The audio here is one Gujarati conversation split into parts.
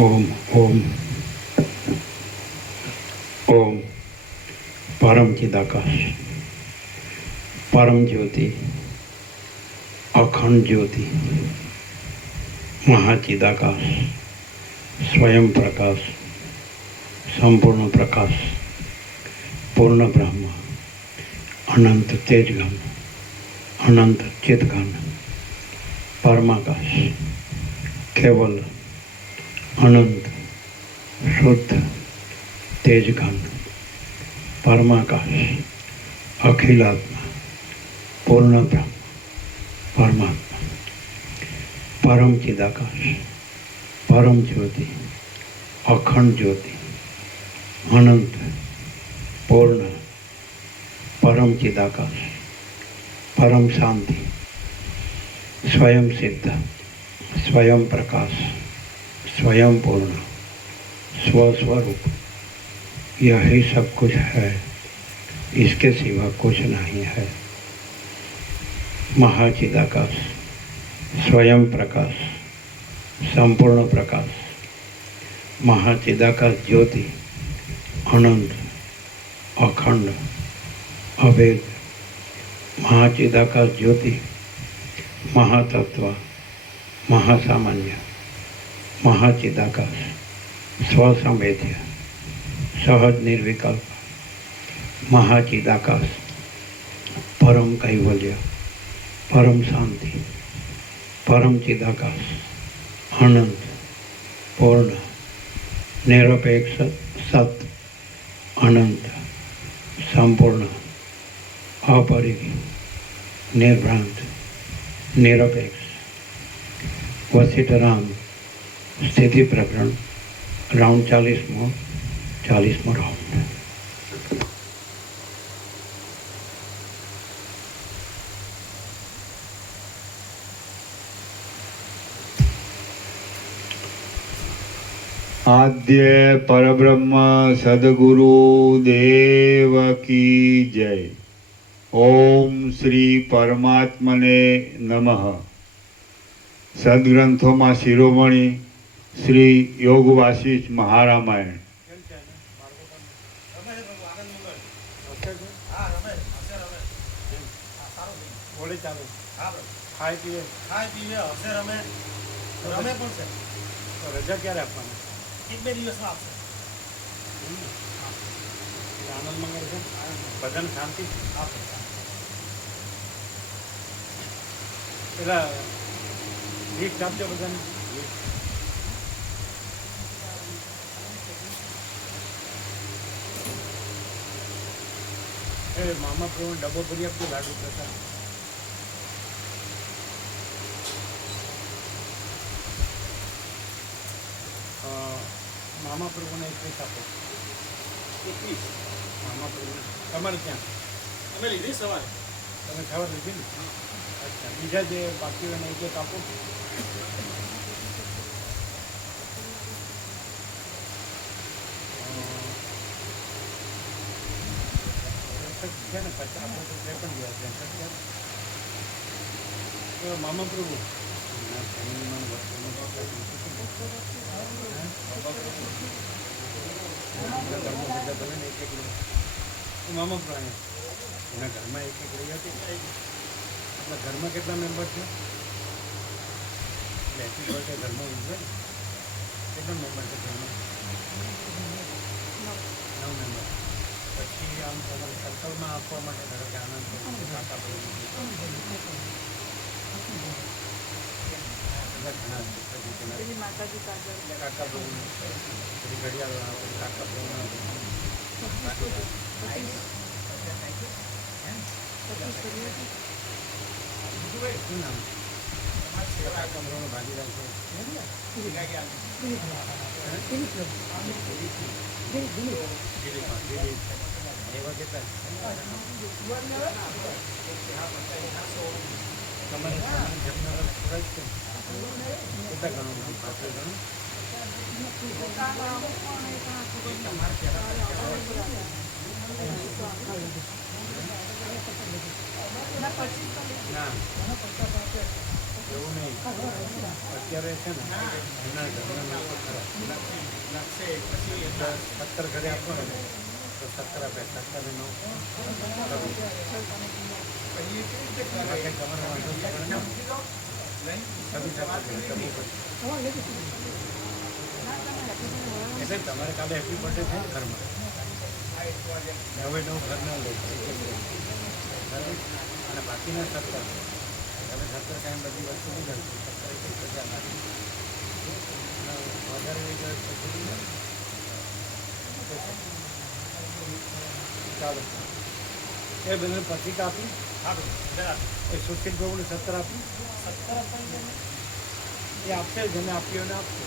ओम ओम ओम परम चिदाकाश, परम ज्योति, अखंड ज्योति, महाचिदाकाश, स्वयं प्रकाश, संपूर्ण प्रकाश, पूर्ण ब्रह्म, अनंत तेजघन, अनंत चितघन, परमाकाश, केवल अनंत शुद्ध तेजघन, परमाकाश, अखिलात्मा, पूर्ण ब्रह्म, परमात्मा, परम चिदाकाश, परम ज्योति, अखंड ज्योति, अनंत पूर्ण परम चिदाकाश, परम शांति, स्वयं सिद्ध, स्वयं प्रकाश, स्वयं पूर्ण, स्वस्वरूप, यही सब कुछ है, इसके सिवा कुछ नहीं है। महाचिदाकाश, स्वयं प्रकाश, संपूर्ण प्रकाश, महाचिदाकाश ज्योति, अनंत, अखंड, अभेद, महाचिदाकाश ज्योति, महातत्व, महासामान्य, महाचिदाकाश, स्वसंवेद्य, सहज निर्विकल्प, महाचिदाकाश, परम कैवल्य, परम शांति, परम चिदाकाश, अनंत पूर्ण निरपेक्ष सत्य, अनंत संपूर्ण अपरिधि निर्भ्रांत निरपेक्ष। वशिष्ठ राम स्थिति प्रकरण राउंड 40मो राउंड। आद्य परब्रह्म सद्गुरु देव की जय। ओम श्री परमात्मने नमः। सद्ग्रंथों में शिरोमणि श्री योग वासिष्ठ महारामायण। રજા ક્યારે આપવાની? એક બે દિવસમાં આપશે. આનંદ મંગળ છે, બધાને શાંતિ આપે. પેલા લિફ્ટ આપજો બધાને. એ મામા પ્રભુ ડબ્બો ભરી આપજો લાડુ પ્રસાદ. મામા પ્રભુને 21 આપો. 21 મામા પ્રભુને તમારે ત્યાં અમે લીધી સવારે. તમે સવારે લીધી ને? અચ્છા, બીજા જે બાકી હોય ને એક આપો. છે ને 50 આપો તો 53 ગયા છે. મામા પ્રભુ મામા પ્રાણી એના ઘરમાં એક રહી હતી. આપણા ઘરમાં કેટલા મેમ્બર છે? બેસી વર્ષે ઘરમાં ઉજવે ને કેટલા મેમ્બર છે ઘરમાં? 9 મેમ્બર. પછી આમ તમારે સર્કલમાં આપવા માટે ધારો કે આનંદ કાકા માતાજી કાકા બહુ પછી ઘડિયાળ કાકા બહુ શું નામ? કાકા બહુ ભાગીદાર છે. એવા કેટલા તમારે જમનાર થોડા જ છે. કેટલા ગણો પાછળ ગણો? ના એવું નહીં અત્યારે છે ને એના ઘરના લોકો ખરા લાગશે પછી 17 ઘરે આપો ને તો 17 આપે 17 ને 9 એટલે તમારે કાલે હેપી બર્થડે છે ને ઘરમાં હવે નવું ઘર ના લે અને બાકીના 17 હવે 17 કાંઈ બધી વસ્તુ નહીં કરતી 17 બધા નાખી વધારે લઈ જાય પછી ચાલો એ બધાને પછી આપી એ સુશીલ બાબુને 17 આપી 17 આપી એ આપશે જેને આપ્યો ને આપશે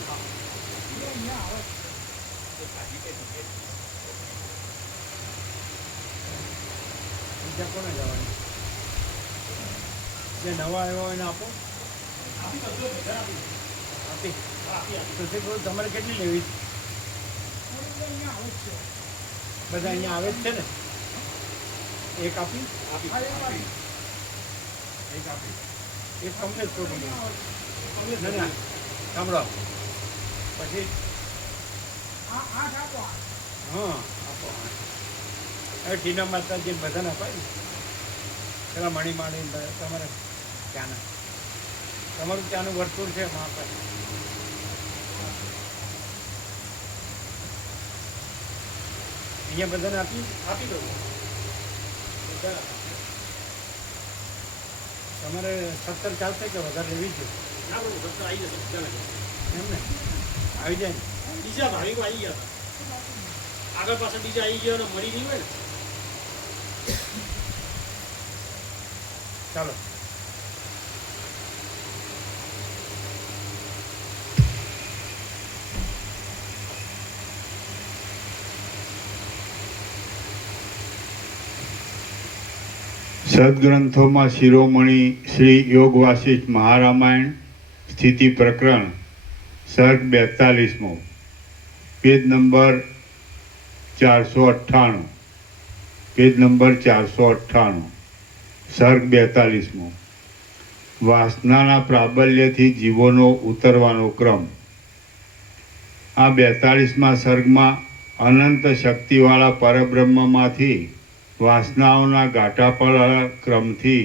બીજા કોને જવાનું જે નવા આવ્યા હોય એને આપો આપી સુશીલ બાબુ તમારે કેટલી લેવી બધા અહીંયા આવે જ છે ને એક આપી એક આપી એક કમ્પ્લેટ કરો ના સાંભળો પછી હા આપો હવે ટીના માતાજી બધાને અપાય ને પેલા મણી માણી તમારે ત્યાંના તમારું ત્યાંનું વર્તુળ છે એમાં અપાય અહીંયા બધાને આપી દો તમારે 17 ચાલશે કે વધારે લેવી છે ના બરોબર 17 આવી જશે ચાલે એમ ને આવી જાય બીજા ભાવિકો આવી ગયા હતા આગળ પાછળ બીજા આવી ગયા મળી નહીં હોય ને ચાલો સદગ્રંથોમાં શિરોમણી શ્રી યોગ વાસિષ્ઠ મહારામાયણ સ્થિતિ પ્રકરણ સર્ગ 42મો પેજ નંબર 498 પેજ નંબર 498 સર્ગ 42મો વાસનાના પ્રાબલ્યથી જીવોનો ઉતરવાનો ક્રમ આ 42મા સર્ગમાં અનંત શક્તિવાળા પરબ્રહ્મમાંથી વાસનાઓના ગાંઠાપળા ક્રમથી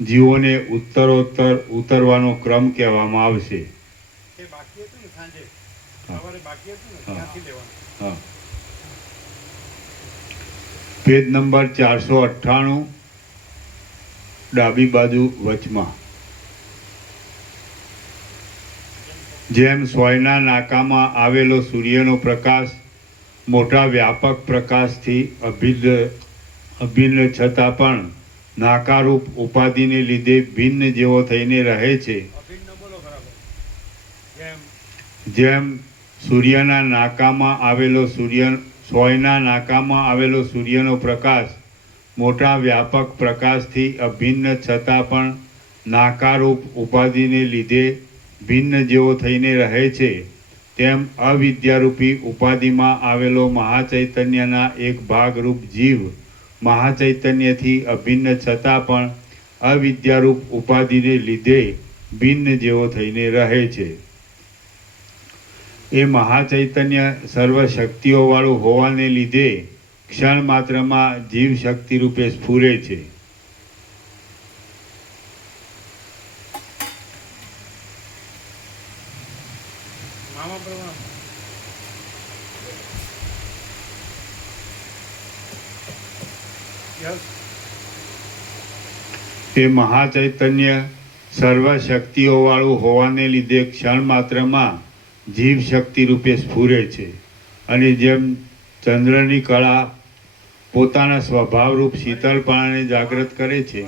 જીવોને ઉત્તરોત્તર ઉતરવાનો ક્રમ કહેવામાં આવશે પેજ નંબર 498 ડાબી બાજુ વચમાં જેમ સોયના નાકામાં આવેલો સૂર્યનો પ્રકાશ મોટા વ્યાપક પ્રકાશથી અભિન્ન છતાં પણ નાકારૂપ ઉપાધિને લીધે ભિન્ન જેવો થઈને રહે છે જેમ સોયના નાકામાં આવેલો સૂર્યનો પ્રકાશ મોટા વ્યાપક પ્રકાશથી અભિન્ન છતાં પણ નાકારૂપ ઉપાધિને લીધે ભિન્ન જેવો થઈને રહે છે તેમ અવિદ્યારૂપી ઉપાધિમાં આવેલો મહાચૈતન્યના એક ભાગરૂપ જીવ મહાચૈતન્યથી અભિન્ન છતાં પણ અવિદ્યારૂપ ઉપાધિને લીધે ભિન્ન જેવો થઈને રહે છે એ મહાચૈતન્ય સર્વશક્તિઓવાળું હોવાને લીધે ક્ષણ માત્રમાં જીવ શક્તિ રૂપે સ્ફુરે છે એ મહાચૈતન્ય સર્વશક્તિઓવાળું હોવાને લીધે ક્ષણ માત્રમાં જીવ શક્તિ રૂપે સ્ફુરે છે અને જેમ ચંદ્રની કળા પોતાના સ્વભાવરૂપ શીતળપણાને જાગૃત કરે છે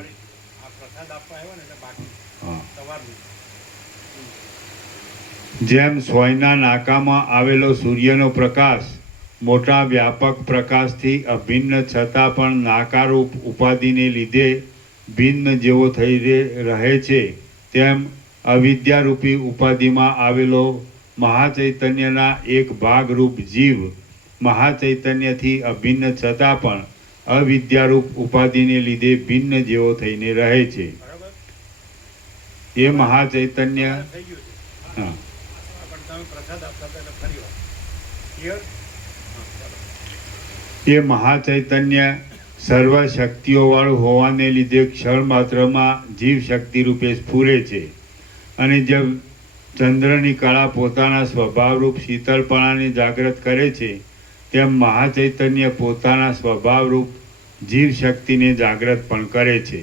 જેમ સોયના નાકામાં આવેલો સૂર્યનો પ્રકાશ મોટા વ્યાપક પ્રકાશથી અભિન્ન છતાં પણ નાકારૂપ ઉપાધિને લીધે ભિન્ન જેવો થઈ રહે છે તેમ અવિદ્યારૂપી ઉપાધિમાં આવેલો મહાચૈતન્યના એક ભાગરૂપ જીવ મહાચૈતન્યથી અભિન્ન છતાં પણ અવિદ્યારૂપ ઉપાધિને લીધે ભિન્ન જેવો થઈને રહે છે એ મહાચૈતન્ય થઈ ગયું છે હા પણ તમે પ્રસાદ આપતા હતા એટલે ફરી વાર ક્લિયર. હા ચાલો. એ મહાચૈતન્ય સર્વ શક્તિઓવાળું હોવાને લીધે ક્ષણ માત્રમાં જીવ શક્તિ રૂપે સ્ફુરે છે. અને જેમ ચંદ્રની કળા પોતાના સ્વભાવરૂપ શીતળપણાને જાગૃત કરે છે, તેમ મહાચૈતન્ય પોતાના સ્વભાવરૂપ જીવ શક્તિને જાગૃત પણ કરે છે.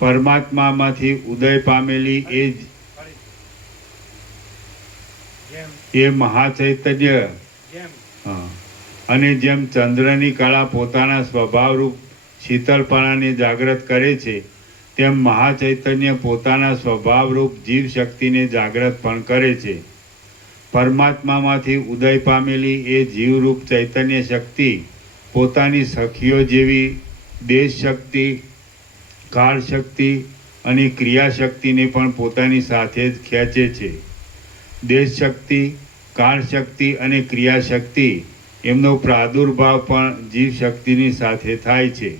પરમાત્મામાંથી ઉદય પામેલી ફરી જેમ એ મહાચૈતન્ય જેમ હા. અને જેમ ચંદ્રની કળા પોતાના સ્વભાવરૂપ શીતળપણાને જાગૃત કરે છે, તેમ મહાચૈતન્ય પોતાના સ્વભાવરૂપ જીવ શક્તિને જાગૃત પણ કરે છે. પરમાત્મામાંથી ઉદય પામેલી એ જીવરૂપ ચૈતન્ય શક્તિ પોતાની સખીઓ જેવી દેશ શક્તિ, કાળ શક્તિ અને ક્રિયા શક્તિને પણ પોતાની સાથે જ ખેંચે છે. દેશ શક્તિ, કાળ શક્તિ અને ક્રિયા શક્તિ એમનો પ્રાદુર્ભાવ પણ જીવ શક્તિની સાથે થાય છે.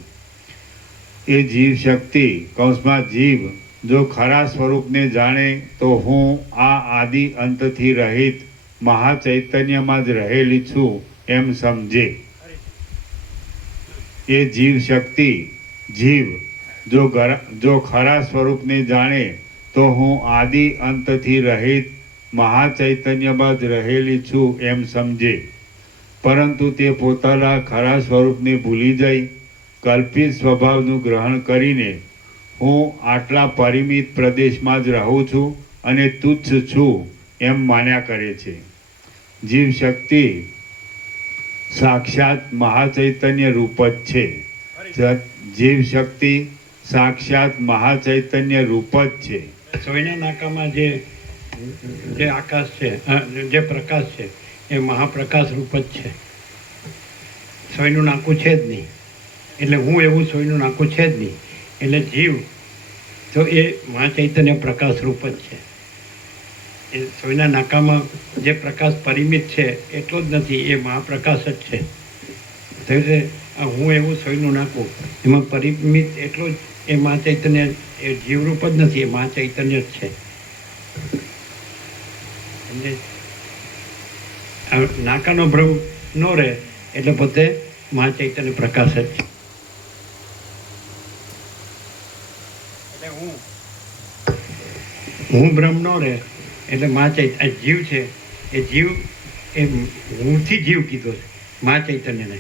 એ જીવ શક્તિ કૌંસમાં જીવ જો ખરા સ્વરૂપને જાણે તો હું આ આદિ અંતથી રહિત મહાચૈતન્યમાં જ રહેલી છું એમ સમજે. એ જીવ શક્તિ જીવ જો ખરા સ્વરૂપને જાણે તો હું આદિ અંતથી રહિત મહાચૈતન્યમાં જ રહેલી છું એમ સમજે. પરંતુ તે પોતાના ખરા સ્વરૂપને ભૂલી જઈ કલ્પિત સ્વભાવનું ગ્રહણ કરીને હું આટલા પરિમિત પ્રદેશમાં જ રહું છું અને તુચ્છ છું એમ માન્યા કરે છે. જીવ શક્તિ સાક્ષાત મહાચૈતન્ય રૂપ જ છે. જીવ શક્તિ સાક્ષાત મહાચૈતન્ય રૂપ જ છે. સોયના નાકામાં જે આકાશ છે, જે પ્રકાશ છે, એ મહાપ્રકાશ રૂપ જ છે. સોયનું નાકું છે જ નહીં, એટલે હું એવું સોયનું નાકું છે જ નહીં. એટલે જીવ તો એ મહાચૈતન્ય પ્રકાશ રૂપ જ છે. એ સોયના નાકામાં જે પ્રકાશ પરિમિત છે એટલો જ નથી, એ મહાપ્રકાશ જ છે. તો એટલે આ હું એવું સોયનું નાકું એમાં પરિમિત એટલો જ એ મહાચૈતન્ય, એ જીવરૂપ જ નથી, એ મહાચૈતન્ય જ છે. એટલે આ નાકાનો ભ્રમ ન રહે એટલે પોતે મહાચૈતન્ય પ્રકાશ જ છે. એટલે હું ભ્રમ ન રહે એટલે મહાચૈતન્ય જીવ છે. એ જીવ એ હુંથી જીવ કીધો છે મહાચૈતન્યને,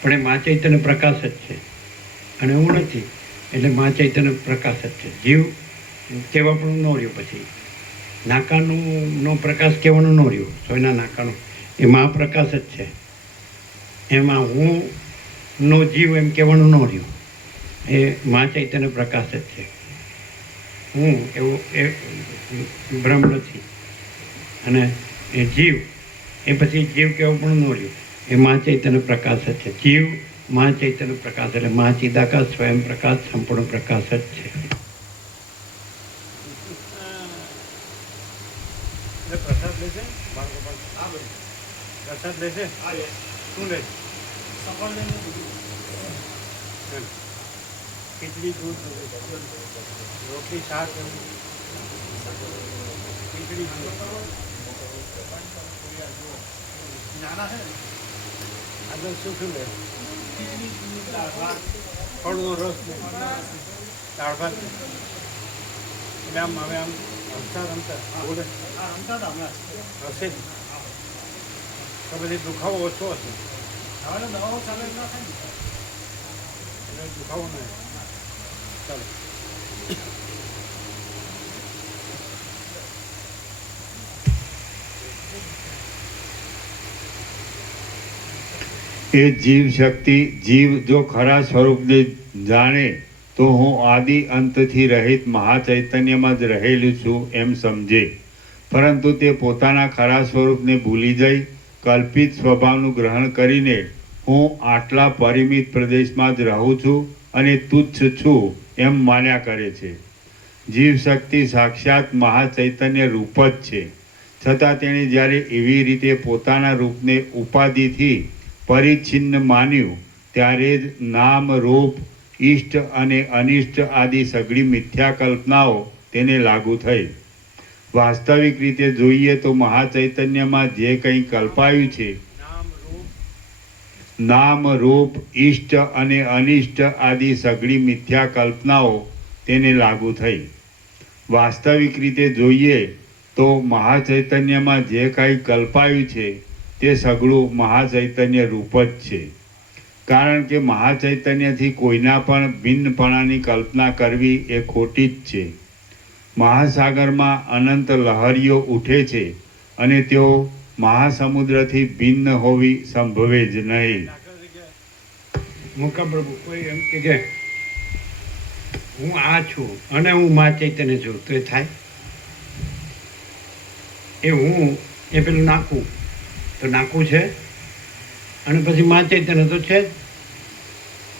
પણ એ મહાચૈતન્ય પ્રકાશ જ છે. અને હું નથી એટલે મહાચૈતન્ય પ્રકાશ જ છે. જીવ કહેવા પણ ન રહ્યો. પછી નાકાનો પ્રકાશ કહેવાનો ન રહ્યો. સોયના નાકાનો એ મહાપ્રકાશ જ છે. એમાં હું નો જીવ એમ કહેવાનું ન રહ્યું. એ મહાચૈતન્ય પ્રકાશ જ છે. હું એવો એ ભ્રમ નથી. અને એ જીવ એ પછી જીવ કહેવું પણ ન રહ્યું. એ મહાચૈતન્ય પ્રકાશ જ છે. જીવ મહાચૈતન્ય પ્રકાશ એટલે મહાચિદાકાશ સ્વયં પ્રકાશ સંપૂર્ણ પ્રકાશ જ છે. પ્રસાદ લેશે બાળકો હા બધું પ્રસાદ લેશે શું લે ખીચડી દૂધ રોટલી શાક ખીચડી નાના છે આગળ શું લે ફળનો રસ દાળ ભાત એટલે આમ હવે આમ રમતા બોલે રમતા હતા હમણાં હશે તો પછી દુખાવો ઓછો હશે હવે દવાઓ ચાલે ના થાય ને એટલે દુખાવો નહીં. ચાલો એ જીવ શક્તિ જીવ જો ખરા સ્વરૂપને જાણે તો હું આદિ અંતથી રહિત મહાચૈતન્યમાં જ રહેલું છું એમ સમજે. પરંતુ તે પોતાના ખરા સ્વરૂપને ભૂલી જઈ કલ્પિત સ્વભાવનું ગ્રહણ કરીને હું આટલા પરિમિત પ્રદેશમાં જ રહું છું અને તુચ્છ છું એમ માન્યા કરે છે. જીવ શક્તિ સાક્ષાત મહાચૈતન્ય રૂપ જ છે. છતાં તેણે જ્યારે એવી રીતે પોતાના રૂપને ઉપાધિથી પરિચ્છિન્ન માન્યું ત્યારે જ નામ રૂપ ઇષ્ટ અને અનિષ્ટ આદિ સઘળી મિથ્યા કલ્પનાઓ તેને લાગુ થઈ. વાસ્તવિક રીતે જોઈએ તો મહાચૈતન્યમાં જે કંઈ કલ્પાયું છે, નામ રૂપ ઇષ્ટ અને અનિષ્ટ આદિ સઘળી મિથ્યા કલ્પનાઓ તેને લાગુ થઈ. વાસ્તવિક રીતે જોઈએ તો મહાચૈતન્યમાં જે કાંઈ કલ્પાયું છે તે સઘળું મહાચૈતન્ય રૂપ જ છે. કારણ કે મહાચૈતન્યથી કોઈના પણ ભિન્નપણાની કલ્પના કરવી એ ખોટી જ છે. મહાસાગરમાં અનંત લહરીઓ ઉઠે છે અને તેઓ મહાસમુદ્રથી ભિન્ન હોવી સંભવે જ નહીં. મોકા પ્રભુ કોઈ એમ કે હું આ છું અને હું મા ચૈતન્ય છું તો એ થાય? એ હું એ પેલું નાકું તો નાકું છે અને પછી મા ચૈતન્ય તો છે જ.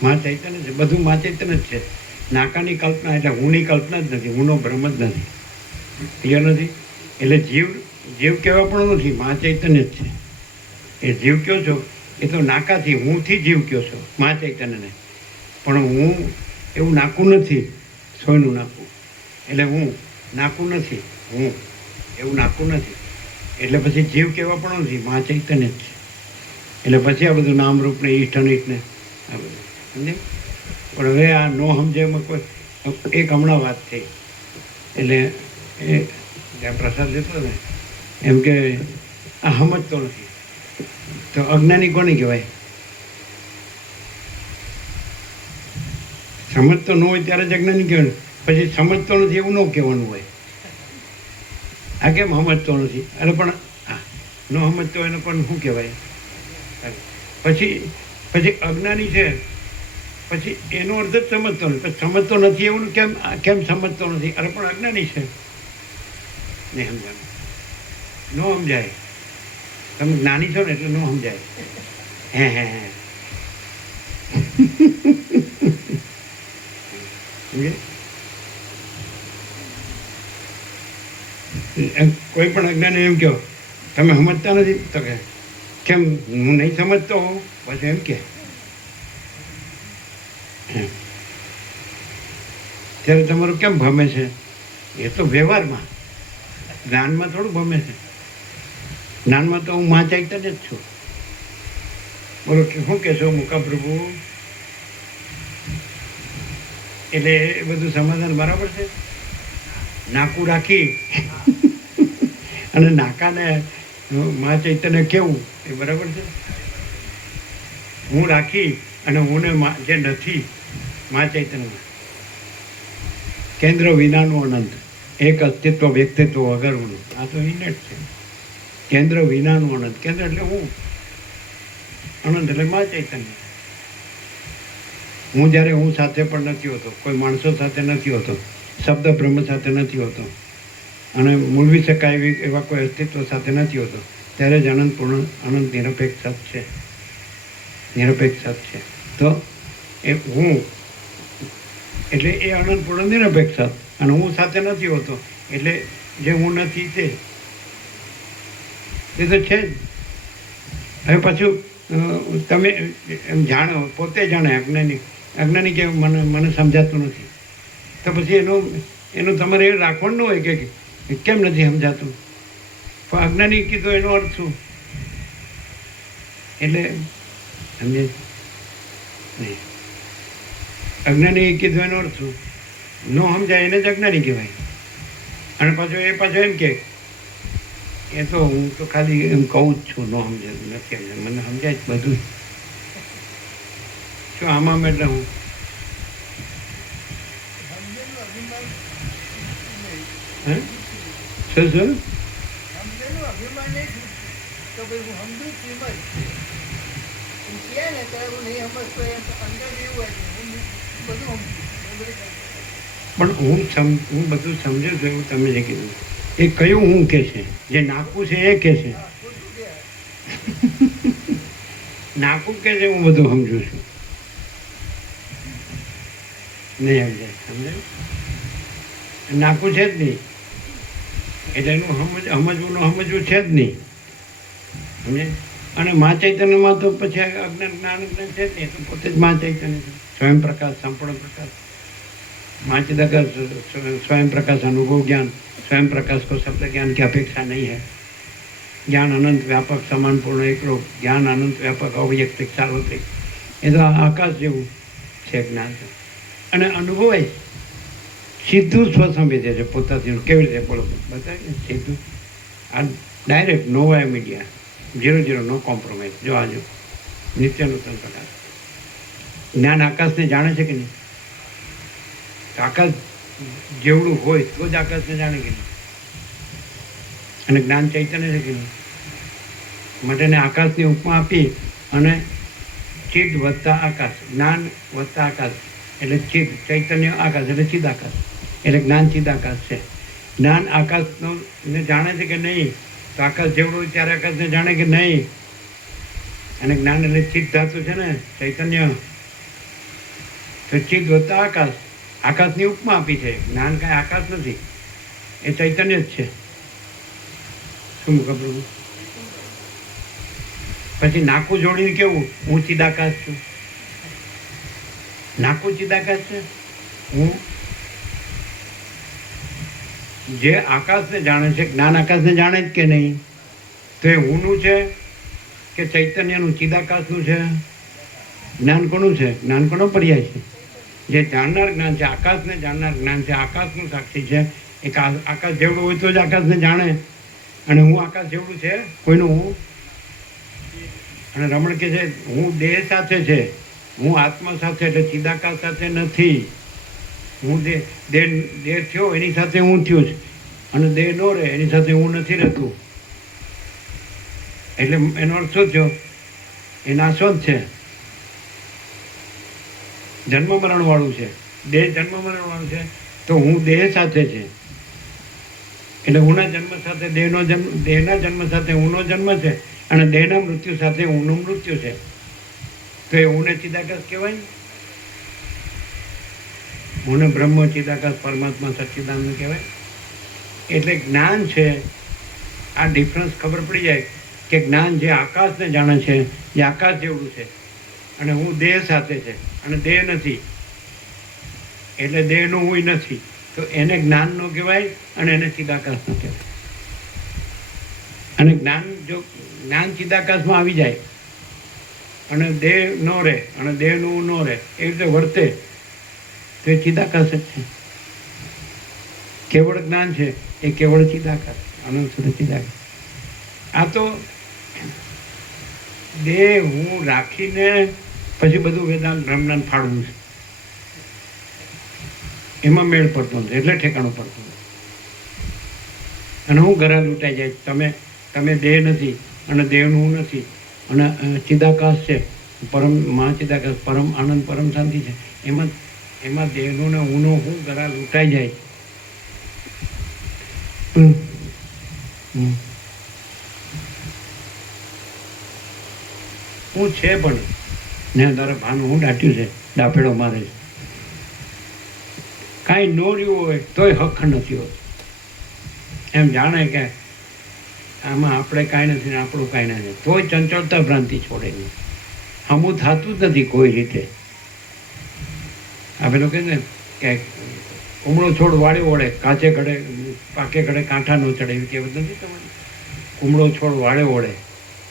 મા ચૈતન્ય છે, બધું મા ચૈતન્ય જ છે. નાકાની કલ્પના એટલે હુંની કલ્પના જ નથી, હુંનો ભ્રમ જ નથી. ક્લિયર નથી? એટલે જીવ કહેવા પણ નથી, મા ચૈતન્ય જ છે. એ જીવ કયો છો એ તો નાકાથી હુંથી જીવ કયો છો મા ચૈતન્યને. પણ હું એવું નાકું નથી, સોયનું નાકું. એટલે હું નાકું નથી, હું એવું નાકું નથી. એટલે પછી જીવ કહેવા પણ નથી, મા ચૈતન્ય જ છે. એટલે પછી આ બધું નામરૂપ ને ઈષ્ટ અનિષ્ટ ને આ બધું સમજે. પણ હવે આ નો સમજે એમાં કોઈ એક હમણાં વાત થઈ. એટલે એ જ્યાં પ્રસાદ લેતો ને એમ કે આ સમજતો નથી તો અજ્ઞાની કોને કહેવાય? સમજતો ન હોય ત્યારે જ અજ્ઞાની કહેવાય. પછી સમજતો નથી એવું ન કહેવાનું હોય. આ કેમ સમજતો નથી? અરે પણ હા ન સમજતો હોય એને પણ શું કહેવાય? પછી અજ્ઞાની છે પછી એનો અર્થ જ સમજતો નથી. પછી સમજતો નથી એવું કેમ સમજતો નથી? અરે પણ અજ્ઞાની છે. નહીં સમજાય, ન સમજાય. તમે જ્ઞાની છો ને એટલે ન સમજાય. હે કોઈ પણ અજ્ઞાની એમ કહો તમે સમજતા નથી તો કે કેમ હું નહીં સમજતો હોઉં બસ એમ કે. ત્યારે તમારું કેમ ભમે છે? એ તો વ્યવહારમાં, જ્ઞાનમાં થોડું ભમે છે. જ્ઞાનમાં તો હું મા ચૈતન્ય જ છું. બોલો શું કહેશો મુકા પ્રભુ? એટલે એ બધું સમાધાન બરાબર છે? નાકું રાખી અને નાકાને મા ચૈતન્ય કેવું એ બરાબર છે? હું રાખી અને હુંને જે નથી મા ચૈતન્યમાં કેન્દ્ર વિનાનું અનંત, એક અસ્તિત્વ વ્યક્તિત્વ વગરનું. આ તો ઇનેટ છે. કેન્દ્ર વિનાનું અનંત. કેન્દ્ર એટલે હું, અનંત એટલે મા ચૈતન્ય. હું જ્યારે હું સાથે પણ નથી હોતો, કોઈ માણસો સાથે નથી હોતો, શબ્દ બ્રહ્મ સાથે નથી હોતો અને મૂળવી શકાય એવા કોઈ અસ્તિત્વ સાથે નથી હોતો, ત્યારે જ અનંત પૂર્ણ અનંત નિરપેક્ષ સત છે. નિરપેક્ષ સત છે. તો એ હું એટલે એ અનંત પૂર્ણ નિરપેક્ષ સત અને હું સાથે નથી હોતો એટલે જે હું નથી તે તો છે જ. હવે પાછું તમે એમ જાણો, પોતે જાણે અજ્ઞાની કે મને સમજાતું નથી તો પછી એનું તમારે એ રાખવાનું ન હોય કે કેમ નથી સમજાતું. પણ અજ્ઞાની કીધું એનો અર્થ શું? એટલે સમજે નહીં. અજ્ઞાની કીધું એનો અર્થ શું? ન સમજાય એને જ અજ્ઞાની કહેવાય. અને પાછો એમ કે એ તો હું તો ખાલી એમ કહું જ છું, ન સમજાતું નથી, મને સમજાય જ બધું. શું આમાં એટલે હું શું પણ હું બધું સમજુ છું એવું તમે જે કીધું એ કયું હું કે છે? જે નાકું છે એ કે છે. નાકું કે છે હું બધું સમજુ છું. નહીં સમજાય. નાકું છે જ નહીં એટલે એનું સમજવું છે જ નહીં. સમજે? અને મા ચૈતન્યમાં તો પછી અજ્ઞાન જ્ઞાન છે જ નહીં. તો પોતે જ મા ચૈતન્ય છે, સ્વયં પ્રકાશ, સંપૂર્ણ પ્રકાશ. माँ चिदाकाश स्वयं प्रकाश अनुभव ज्ञान, स्वयं प्रकाश को शब्द ज्ञान की अपेक्षा नहीं है। ज्ञान अनंत व्यापक समान पूर्ण एकरूप, ज्ञान अनंत व्यापक अवैयक्तिक सार्वत्रिक, એ તો આકાશ જેવું છે જ્ઞાન. અને અનુભવાય સીધું સ્વસંવેદે છે પોતાથી. કેવી રીતે બોલો બતાવીએ સીધું આ ડાયરેક્ટ નો વાય મીડિયા 0-0 નો કોમ્પ્રોમાઇઝ. જો આજો નિત્ય નૂતન પ્રકાશ જ્ઞાન આકાશને જાણે છે કે નહીં? તો આકાશ જેવડું હોય તો જ આકાશને જાણે કે નહીં? અને જ્ઞાન ચૈતન્ય છે કે નહીં? માટે એને આકાશની ઉપમા આપી અને ચિદ વત્તા આકાશ, જ્ઞાન વત્તા આકાશ એટલે ચિદ, ચૈતન્ય આકાશ એટલે ચિદાકાશ, એટલે જ્ઞાન ચિદાકાશ છે. જ્ઞાન આકાશનો ને જાણે છે કે નહીં? તો આકાશ જેવડું હોય ત્યારે આકાશને જાણે કે નહીં? અને જ્ઞાન એટલે ચિદ ધાતુ છે ને, ચૈતન્ય. તો ચિદ વત્તા આકાશ, આકાશની ઉપમા આપી છે. જ્ઞાન કાંઈ આકાશ નથી, એ ચૈતન્ય જ છે. શું ખબર? પછી નાકું જોડીને કેવું, હું ચિદાકાશ છું. નાકું ચિદાકાશ છે. હું જે આકાશને જાણે છે, જ્ઞાન આકાશને જાણે જ કે નહીં? તો એ હુંનું છે કે ચૈતન્યનું, ચિદાકાશનું છે? જ્ઞાન કોનું છે? જ્ઞાન કોનો પર્યાય છે? જે જાણનાર જ્ઞાન છે, આકાશને જાણનાર જ્ઞાન છે, આકાશનું સાક્ષી છે. એક આકાશ જેવડું હોય તો જ આકાશને જાણે. અને હું આકાશ જેવડું છે કોઈનું હું? અને રમણ કે છે હું દેહ સાથે છે, હું આત્મા સાથે એટલે ચિદાકાશ સાથે નથી. હું દેહ થયો એની સાથે હું થયો છું, અને દેહ ન રહે એની સાથે હું નથી રહેતું. એટલે એનો અર્થ શું થયો? એ નાશવંત છે, જન્મ મરણ વાળું છે. દેહ જન્મ મરણ વાળું છે તો હું દેહ સાથે છે. એટલે હુંના જન્મ સાથે દેહનો જન્મ, દેહના જન્મ સાથે હુંનો જન્મ છે, અને દેહના મૃત્યુ સાથે ઊનું મૃત્યુ છે. તો એ ઊને ચિદાકાશ કહેવાય. ઊને બ્રહ્મ ચિદાકાશ પરમાત્મા સચ્ચિદાનંદ કહેવાય. એટલે જ્ઞાન છે, આ ડિફરન્સ ખબર પડી જાય કે જ્ઞાન જે આકાશને જાણે છે એ આકાશ જેવડું છે, અને હું દેહ સાથે છે અને દેહ નથી, એટલે દેહનું હું નથી. તો એને જ્ઞાન નો કહેવાય અને એને ચિદાકાશ નો કહેવાય. અને જ્ઞાન જો જ્ઞાન ચિદાકાશમાં આવી જાય અને દેહ ન રહે અને દેહનું ન રહે એ રીતે વર્તે તો એ ચિદાકાશ જ છે. કેવળ જ્ઞાન છે એ કેવળ ચિદાકાશ, અનંત સુધી ચિદાકાશ. આ તો દેહ હું રાખીને પછી બધું વેદાંત બ્રહ્મજ્ઞાન ફાળવું છે, એમાં મેળ પડતો નથી, એટલે ઠેકાણું પડતું નથી. અને હું ઘરા લૂંટાઈ જાય. તમે દેહ નથી અને દેહનું હું નથી, અને ચિદાકાશ છે, પરમ મહાચિદાકાશ, પરમ આનંદ, પરમ શાંતિ છે. એમાં દેહનું ને ઊનું હું ઘરા લૂંટાઈ જાય. હું છે પણ ને તારે ભાનું હું દાટ્યું છે, ડાફેડો મારે છે. કાંઈ ન રહ્યું હોય તોય હક નથી હોતો. એમ જાણે કે આમાં આપણે કાંઈ નથી ને આપણું કાંઈ નથી, તોય ચંચળતા ભ્રાંતિ છોડે નહીં. હમું થતું જ નથી કોઈ રીતે. આ પેલું કહે ને કે કુમળો છોડ વાળે ઓળે, કાચે ઘડે પાકે ઘડે કાંઠા ન ચડે, એવી કહેવત નથી તમારી? કુમળો છોડ વાળે ઓળે,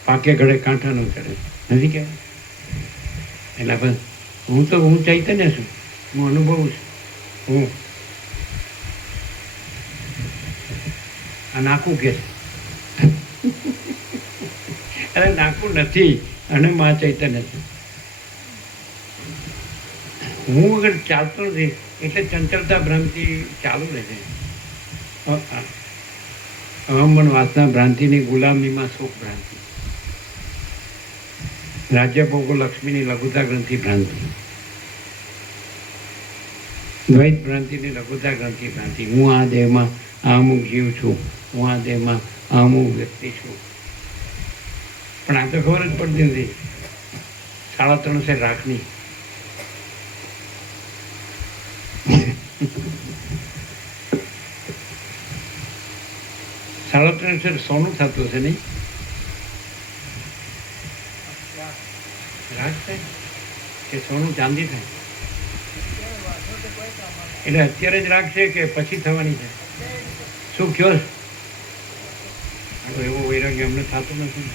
પાકે ઘડે કાંઠા ન ચડે, નથી કહેવાય? એટલે બસ હું ચૈતન્ય છું, હું અનુભવું છું. હું આ નાખું કે અરે નાખું નથી, અને મા ચૈતન્ય છે. હું અગર ચાલતો નથી એટલે ચંચળતા ભ્રાંતિ ચાલુ રહે છે. અહમન વાસના ભ્રાંતિની ગુલામીમાં સુખ ભ્રાંતિ, રાજ્ય ભોગો લક્ષ્મીની લઘુતા ગ્રંથિ ભ્રાંતિ, દ્વૈત ભ્રાંતિની લઘુતા ગ્રંથિ ભ્રાંતિ. હું આ દેહમાં આ અમુક જીવ છું, હું આ દેહમાં આ અમુક વ્યક્તિ છું. પણ આ તો ખબર જ પડતી નથી. 3.5 સેર રાખની $3.5 સોનું થતું હશે નહીં? રાખ થાય કે સોનું ચાંદી થાય? એટલે અત્યારે જ રાખશે કે પછી થવાની છે? શું કહો છો? આ તો એવો વૈરાગ્ય અમને થતો નથી.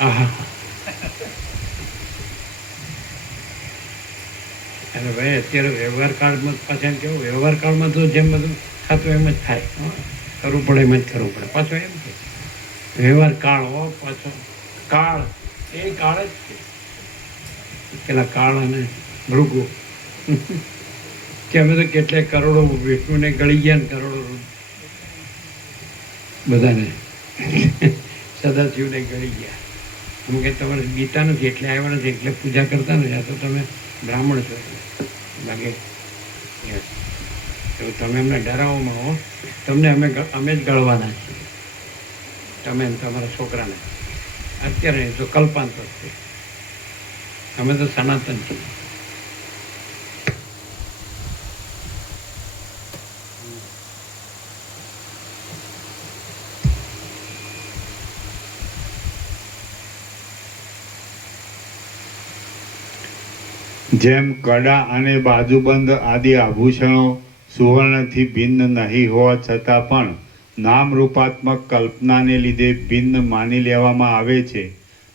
આહા, અરે ભાઈ અત્યારે વ્યવહાર કાળમાં પાછા એમ કેવું, વ્યવહાર કાળમાં તો જેમ બધું થતું એમ જ થાય. કરવું પડે એમ જ કરવું પડે. પાછો એમ કે વ્યવહાર કાળ હો, પાછો કાળ એ કાળ જ છે. પેલા કાળ અને મૃગો કે અમે તો કેટલાય કરોડો વિષ્ણુને ગળી ગયા ને, કરોડો બધાને સદાશિવને ગળી ગયા. એમ કે તમારે ગીતા નથી એટલે આવ્યા નથી, એટલે પૂજા કરતા નથી. આ તો તમે બ્રાહ્મણ છો. બાકી એવું તમે એમને ડરાવવામાં હો, તમને અમે જ ગળવાના છીએ, તમે તમારા છોકરાને. અત્યારે તો કલ્પાંતર છે, અમે તો સનાતન છીએ. જેમ કડા અને બાજુબંધ આદિ આભૂષણો સુવર્ણથી ભિન્ન નહીં હોવા છતાં પણ નામ રૂપાત્મક કલ્પનાને લીધે ભિન્ન માની લેવામાં આવે છે,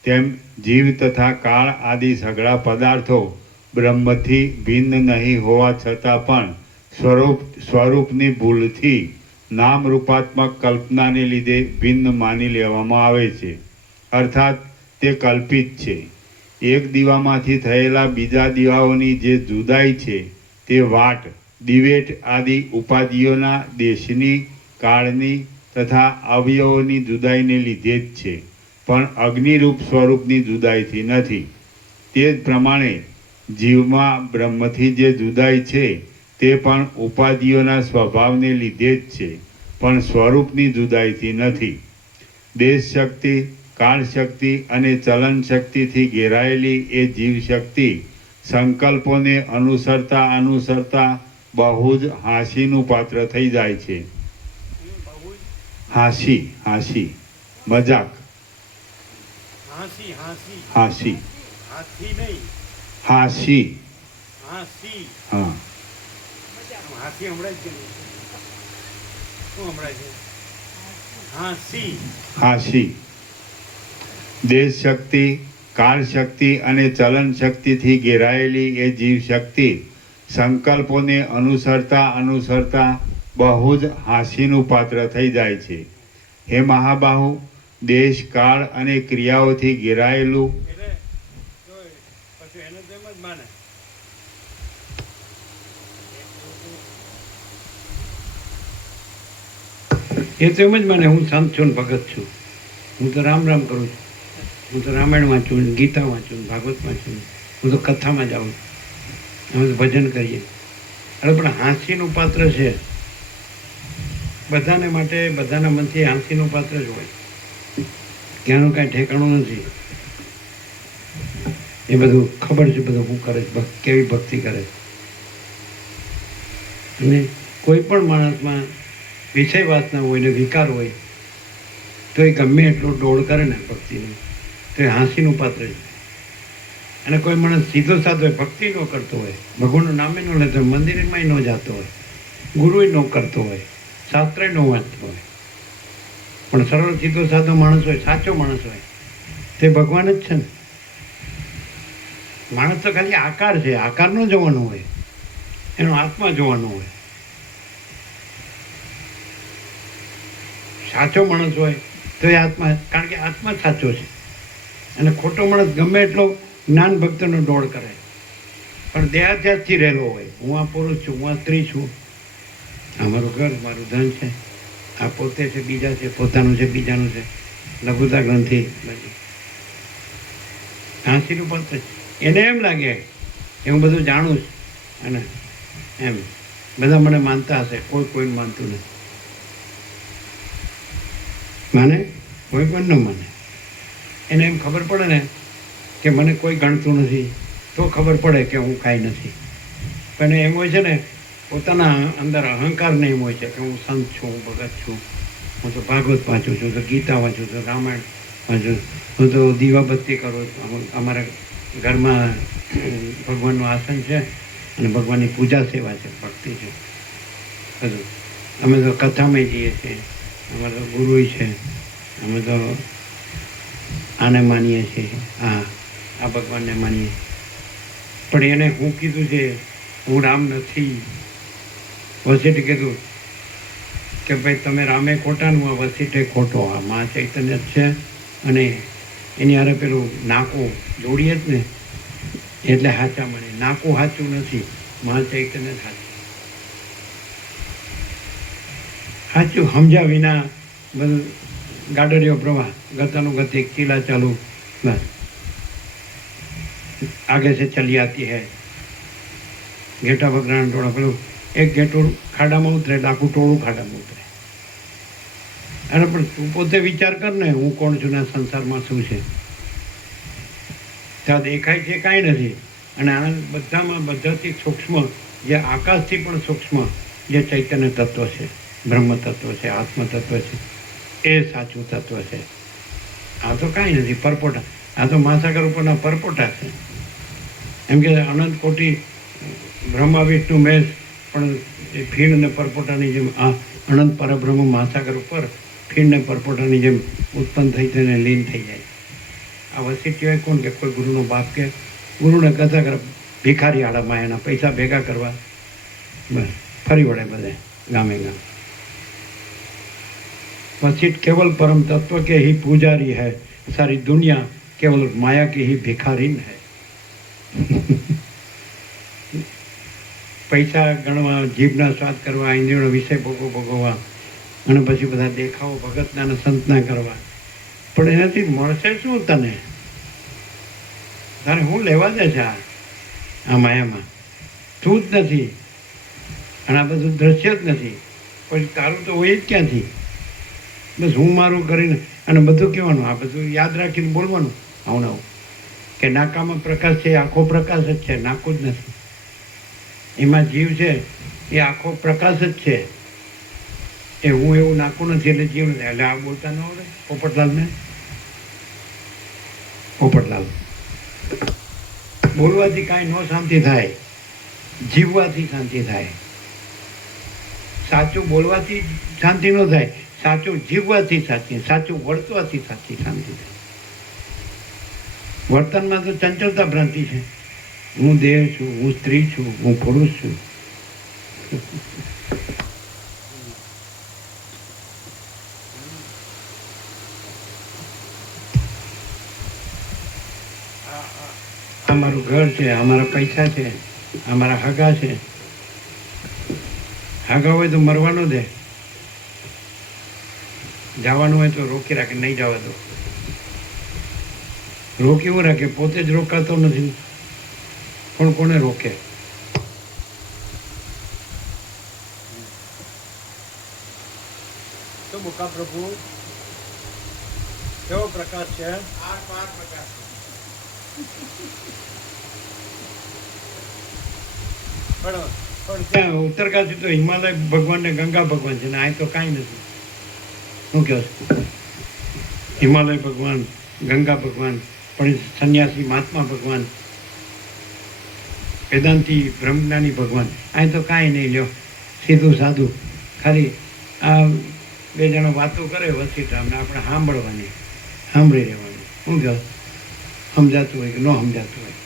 તેમ જીવ તથા કાળ આદિ સઘળા પદાર્થો બ્રહ્મથી ભિન્ન નહીં હોવા છતાં પણ સ્વરૂપની ભૂલથી નામ રૂપાત્મક કલ્પનાને લીધે ભિન્ન માની લેવામાં આવે છે. અર્થાત તે કલ્પિત છે. એક દીવામાંથી થયેલા બીજા દીવાઓની જે જુદાઈ છે તે વાટ, દિવેટ આદિ ઉપાધિઓના દેશની, કાળની તથા અવયવોની જુદાઈને લીધે જ છે, પણ અગ્નિરૂપ સ્વરૂપની જુદાઈથી નથી. તે જ પ્રમાણે જીવમાં બ્રહ્મથી જે જુદાઈ છે તે પણ ઉપાધિઓના સ્વભાવને લીધે જ છે, પણ સ્વરૂપની જુદાઈથી નથી. દેશ શક્તિ, કાળ શક્તિ અને ચલન શક્તિથી ઘેરાયેલી એ જીવ શક્તિ સંકલ્પોને અનુસરતા બહુ જ હાંસીનું પાત્ર થઈ જાય છે. હાંસી મજાક, હાંસી હા, હાંસી. દેશ શક્તિ, કાળ શક્તિ અને ચલન શક્તિથી ઘેરાયેલી એ જીવ શક્તિ સંકલ્પોને અનુસરતા બહુ જ હાંસીનું પાત્ર થઈ જાય છે. હે મહાબાહુ, દેશ, કાળ અને ક્રિયાઓથી ઘેરાયેલું એ તો એમ જ માને હું સંત છું ને ભગત છું, હું તો રામ રામ કરું છું, હું તો રામાયણ વાંચું, ગીતા વાંચું, ભાગવત વાંચું, હું તો કથામાં જાઉં, અમે તો ભજન કરીએ. અરે પણ હાંસીનું પાત્ર છે બધાને માટે, બધાના મનથી હાંસીનું પાત્ર જ હોય, ક્યાંનું કાંઈ ઠેકાણું નથી. એ બધું ખબર છે, બધું શું કરે છે, કેવી ભક્તિ કરે છે. અને કોઈ પણ માણસમાં વિષય વાસના હોય ને વિકાર હોય તો એ ગમે એટલો ડોળ કરે ને ભક્તિનો, તો એ હાંસીનું પાત્ર છે. અને કોઈ માણસ સીધો સાધો હોય, ભક્તિ ન કરતો હોય, ભગવાનનું નામે ન લેતો હોય, મંદિરમાં ન જતો હોય, ગુરુ ન કરતો હોય, શાસ્ત્ર ન વાંચતો હોય, પણ સરળ સીધો સાધો માણસ હોય, સાચો માણસ હોય, તે ભગવાન જ છે ને. માણસ તો ખાલી આકાર છે, આકાર ન જોવાનો હોય, એનો આત્મા જોવાનો હોય. સાચો માણસ હોય તો એ આત્મા, કારણ કે આત્મા સાચો છે. અને ખોટો માણસ ગમે એટલો જ્ઞાન ભક્તનો ડોળ કરે પણ દેહાધ્યાસથી રહેલો હોય, હું આ પુરુષ છું, હું આ સ્ત્રી છું, આ મારું ઘર, મારું ધન છે, આ પોતે છે, બીજા છે, પોતાનું છે, બીજાનું છે, લઘુતા ગ્રંથિ. હાંસીનું પાત્ર એને એમ લાગે કે હું બધું જાણું છું, અને એમ બધા મને માનતા હશે, કોઈ કોઈને માનતું નથી. માને કોઈ પણ ન માને. એને એમ ખબર પડે ને કે મને કોઈ ગણતું નથી, તો ખબર પડે કે હું કાંઈ નથી. પણ એમ હોય છે ને, પોતાના અંદર અહંકારને એમ હોય છે કે હું સંત છું, હું ભગત છું, હું તો ભાગવત વાંચું છું, તો ગીતા વાંચું છું, રામાયણ વાંચું, હું તો દીવાબત્તી કરું છું, અમારા ઘરમાં ભગવાનનું આસન છે અને ભગવાનની પૂજા સેવા છે, ભક્તિ છે બધું. અમે તો કથામાં જઈએ છીએ, અમે તો ગુરુ છે, અમે તો આને માનીએ છીએ, આ ભગવાનને માનીએ. પણ એને હું કીધું છે હું રામ નથી. વસીઠે કીધું કે ભાઈ તમે રામે ખોટાનું, આ વસીઠે ખોટો, આ મા ચૈતન્ય જ છે. અને એની હારે પેલું નાકું જોડીએ જ ને એટલે સાચા મળે. નાકું સાચું નથી, મા ચૈતન્ય સાચું. સાચું સમજ્યા વિના બધું ગાડરિયો પ્રવાહ, ગતાનું ગતિ, ચીલા ચાલુ, બસ આગે से चली आती है. ઘેટા બકરાના ટોળા, પેલું એક ઘેટું ખાડામાં ઉતરે એટલે આખું ટોળું ખાડામાં ઉતરે. અરે પણ તું પોતે વિચાર કર ને, હું કોણ છું ને સંસારમાં શું છે. ત્યાં દેખાય છે કાંઈ નથી. અને આનંદ બધામાં બધાથી સૂક્ષ્મ, જે આકાશથી પણ સૂક્ષ્મ જે ચૈતન્ય તત્વ છે, બ્રહ્મ તત્વ છે, આત્મ તત્વ છે, એ સાચું તત્વ છે. આ તો કાંઈ નથી, પરપોટા. આ તો મહાસાગર ઉપરના પરપોટા છે. એમ કે અનંત કોટી બ્રહ્મા વિષ્ણુ મહેશ પણ એ ફીણ અને પરપોટાની જેમ આ અનંત પરબ્રહ્મ મહાસાગર ઉપર ફીણ ને પરપોટાની જેમ ઉત્પન્ન થઈ થઈને લીન થઈ જાય. આ વસીઠ કહેવાય કોણ? કે કોઈ ગુરુનો બાપ કે ગુરુને કથા કરે, ભિખારી આડામાં એના પૈસા ભેગા કરવા, બસ ફરી વળે બધે ગામે ગામ. वशिष्ठ केवल परम तत्व के ही पुजारी है, सारी दुनिया केवल माया की ही भिखारीन है. પૈસા ગણવા, જીભના સ્વાદ કરવા, ઇન્દ્રિયોનો વિષય ભોગવવા અને પછી બધા દેખાવો ભગતના અને સંતના કરવા. પણ એનાથી મળશે શું તને? તારે હું લેવા દે છે આ માયામાં? તું જ નથી અને આ બધું દ્રશ્ય જ નથી. પછી તારું તો હોય જ ક્યાંથી? બસ હું મારું કરીને અને બધું કહેવાનું, આ બધું યાદ રાખીને બોલવાનું આવું આવું કે નાકામાં પ્રકાશ છે, આખો પ્રકાશ જ છે, નાકું જ નથી. એમાં જીવ છે એ આખો પ્રકાશ જ છે. એ હું એવું નાકું નથી એટલે જીવ નથી. એટલે આ બોલતા ન આવડે પોપટલાલને? પોપટલાલ બોલવાથી કાંઈ ન શાંતિ થાય, જીવવાથી શાંતિ થાય. સાચું બોલવાથી શાંતિ ન થાય, સાચું જીવવાથી સાચી, સાચું વર્તવાથી સાચી શાંતિ થાય. વર્તનમાં તો ચંચળતા ભ્રાંતિ છે. હું દેહ છું, હું સ્ત્રી છું, હું પુરુષ છું. અમારું ઘર છે, અમારા પૈસા છે, અમારા હગા છે. હગા હોય તો મરવાનો દે, જવાનું હોય તો રોકી રાખે, નહીં જવા દો. રોકી એવું રાખે, પોતે જ રોકાતો નથી. પણ કોને રોકે? તો મુકા પ્રભુ કેવો પ્રકાશ છે? પણ ત્યાં ઉત્તરકાશી તો હિમાલય ભગવાન ને ગંગા ભગવાન છે ને, અહીં તો કાંઈ નથી. શું કહે છે? હિમાલય ભગવાન, ગંગા ભગવાન, પણ સંન્યાસી મહાત્મા ભગવાન, વેદાંતિ બ્રહ્મજ્ઞાની ભગવાન, અહીં તો કાંઈ નહીં. લ્યો સીધું સાધું, ખાલી આ બે જણો વાતો કરે વસીઠ, અમને આપણે સાંભળવાની, સાંભળી રહેવાનું. શું કહે? સમજાતું હોય કે ન સમજાતું હોય,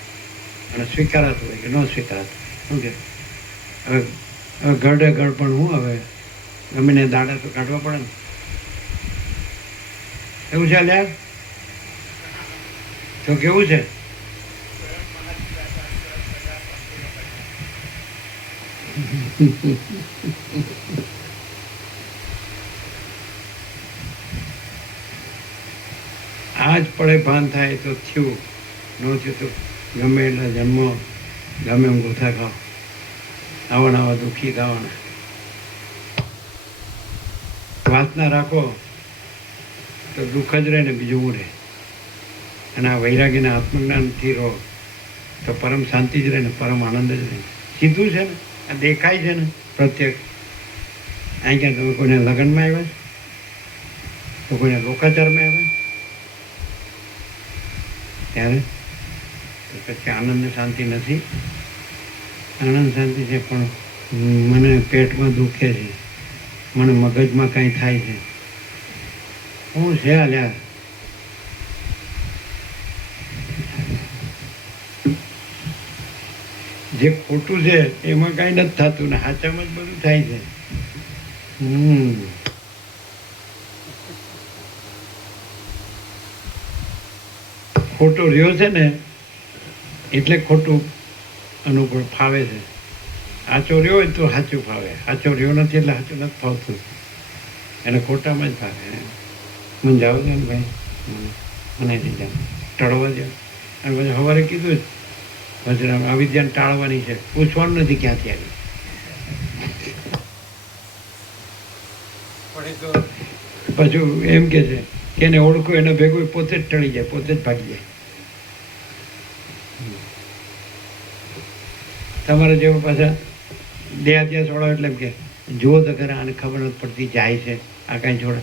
અને સ્વીકારાતું હોય કે ન સ્વીકારાતું. શું કહે? હવે ગળે ગળ પણ હું હવે ગમે દાડા તો કાઢવા પડે ને. એવું છે લ્યા? તો કેવું છે? આજ પડે ભાન થાય તો થયું, ન થયું તો ગમે એટલા જન્મો, ગમે એમ ગોથા ખાઓ, આવા આવા દુઃખી થવાના. વાસના રાખો તો દુઃખ જ રહે ને બીજું રહે. અને આ વૈરાગીના આત્મજ્ઞાનથી રહો તો પરમ શાંતિ જ રહે ને, પરમ આનંદ જ રહે. સીધું છે ને, આ દેખાય છે ને પ્રત્યેક. અહીં ક્યાં તમે કોઈને લગ્નમાં આવ્યા તો કોઈને લોકાચારમાં આવ્યા ત્યારે તો પછી આનંદ ને શાંતિ નથી. આનંદ શાંતિ છે પણ મને પેટમાં દુખે છે, મને મગજમાં કાંઈ થાય છે. હું છે હાલ્યા જે ખોટું છે એમાં કાંઈ નથી થતું ને સાચામાં જ બધું થાય છે. ખોટો રહ્યો છે ને એટલે ખોટું અનુકૂળ ફાવે છે. સાચો રહ્યો હોય તો સાચું ફાવે, સાચો રહ્યો નથી એટલે સાચું નથી ફાવતું, એને ખોટામાં જ ફાવે. મને જાવ છે ને ભાઈ, મને ટળવા દો. અને પછી સવારે કીધું જ વજરામ આવી ધ્યાન ટાળવાની છે, પૂછવાનું નથી ક્યાંથી આવી. પાછું એમ કે છે કે એને ઓળખો એને ભેગું પોતે જ ટળી જાય, પોતે જ ભાગી જાય. તમારા જેવા પાછા દેહાત્યાસ વાળો એટલે એમ કે જુઓ તો ખરા આને ખબર નથી પડતી જાય છે આ કાંઈ છોડે.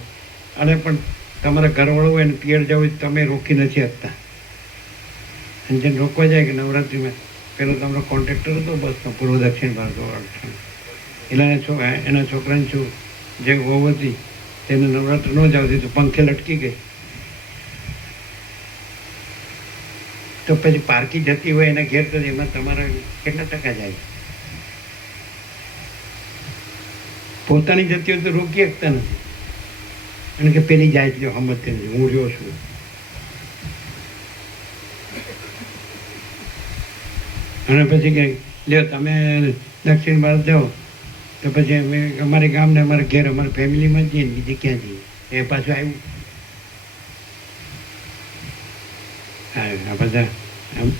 અને પણ તમારા ઘરવાળો હોય ને પિયર જવું હોય તમે રોકી નથી શકતા. અને જેને રોકવા જાય કે નવરાત્રિમાં પેલો તમારો કોન્ટ્રાક્ટર હતો બસનો પૂર્વ દક્ષિણ ભારત એટલે એના છોકરાને શું જે વહુ હતી તેને નવરાત્રિ ન જાવતી તો પંખે લટકી ગઈ. તો પછી પારકી જતી હોય એના ઘેર તો એમાં તમારા કેટલા ટકા જાય? પોતાની જતી હોય તો રોકી શકતા નથી. અને કે પેલી જાય છે સમજતી નથી, હું રહ્યો છું. અને પછી કે લ્યો તમે દક્ષિણ ભારત જાઓ તો પછી અમે અમારે ગામને અમારા ઘેર અમારા ફેમિલીમાં જઈએ ને બીજે ક્યાં જઈએ? એ પાછું આવ્યું.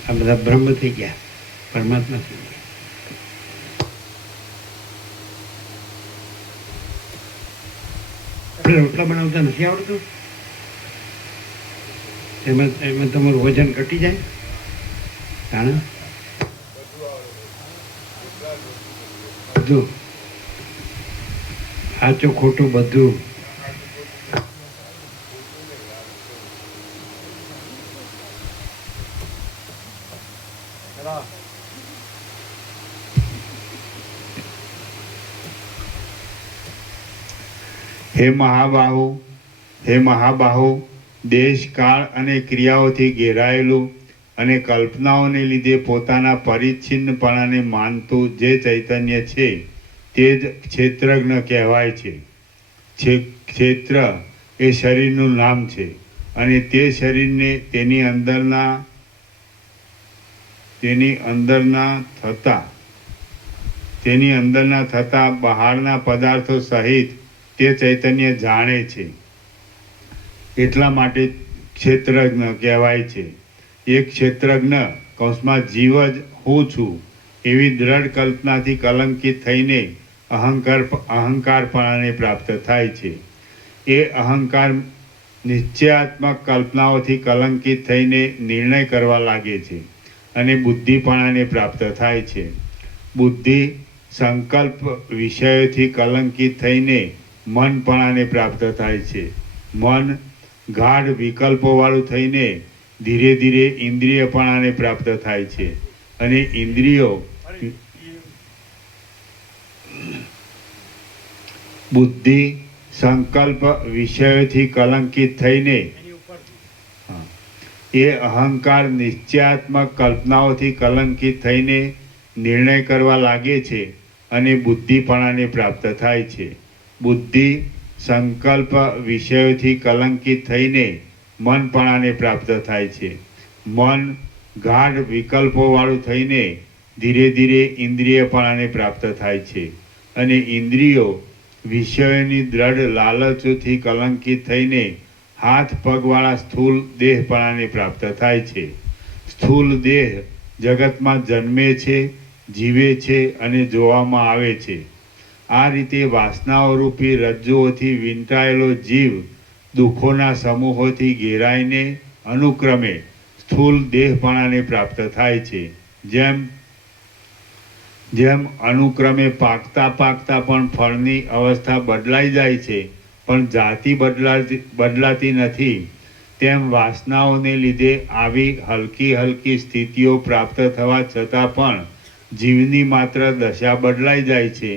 આ બધા બ્રહ્મ થઈ ગયા, પરમાત્મા થઈ ગયા. આપણે રોટલા બનાવતા નથી આવડતું, એમાં તમારું વજન ઘટી જાય. જાણે બધું સાચું ખોટું બધું. હે મહાબાહુ, દેશ કાળ અને ક્રિયાઓથી ઘેરાયેલું અને કલ્પનાઓને લીધે પોતાના પરિચ્છિન્નપણાને માનતું જે ચૈતન્ય છે તે જ ક્ષેત્રજ્ઞ કહેવાય છે. ક્ષેત્ર એ શરીરનું નામ છે અને તે શરીરને તેની અંદરના થતા બહારના પદાર્થો સહિત તે ચૈતન્ય જાણે છે. એટલા માટે ક્ષેત્રજ્ઞ કહેવાય છે. એક ક્ષેત્રજ્ઞ કૌંસમાં જીવ જ હું છું એવી દ્રઢ કલ્પનાથી કલંકિત થઈને અહંકારપણાને પ્રાપ્ત થાય છે. એ અહંકાર નિશ્ચયાત્મક કલ્પનાઓથી કલંકિત થઈને નિર્ણય કરવા લાગે છે અને બુદ્ધિપણાને પ્રાપ્ત થાય છે. બુદ્ધિ સંકલ્પ વિષયોથી કલંકિત થઈને મનપણાને પ્રાપ્ત થાય છે. મન ગાઢ વિકલ્પોવાળું થઈને ધીરે ધીરે ઇન્દ્રિયપણાને પ્રાપ્ત થાય છે અને ઇન્દ્રિયો બુદ્ધિ સંકલ્પ વિષયોથી કલંકિત થઈને એ અહંકાર નિશ્ચયાત્મક કલ્પનાઓથી કલંકિત થઈને નિર્ણય કરવા લાગે છે અને બુદ્ધિપણાને પ્રાપ્ત થાય છે. બુદ્ધિ સંકલ્પ વિષયોથી કલંકિત થઈને મનપણાને પ્રાપ્ત થાય છે. મન ગાઢ વિકલ્પોવાળું થઈને ધીરે ધીરે ઇન્દ્રિયપણાને પ્રાપ્ત થાય છે અને ઇન્દ્રિયો વિષયોની દ્રઢ લાલચોથી કલંકિત થઈને હાથ પગવાળા સ્થૂલ દેહપણાને પ્રાપ્ત થાય છે. સ્થૂલ દેહ જગતમાં જન્મે છે, જીવે છે અને જોવામાં આવે છે. આ રીતે વાસનાઓ રૂપી રજ્જુઓથી વીંટાયેલો જીવ દુઃખોના સમૂહોથી ઘેરાઈને અનુક્રમે સ્થૂલ દેહપણાને પ્રાપ્ત થાય છે. જેમ અનુક્રમે પાકતા પણ ફળની અવસ્થા બદલાઈ જાય છે પણ જાતિ બદલાતી નથી, તેમ વાસનાઓને લીધે આવી હલકી હલકી સ્થિતિઓ પ્રાપ્ત થવા છતાં પણ જીવની માત્ર દશા બદલાઈ જાય છે,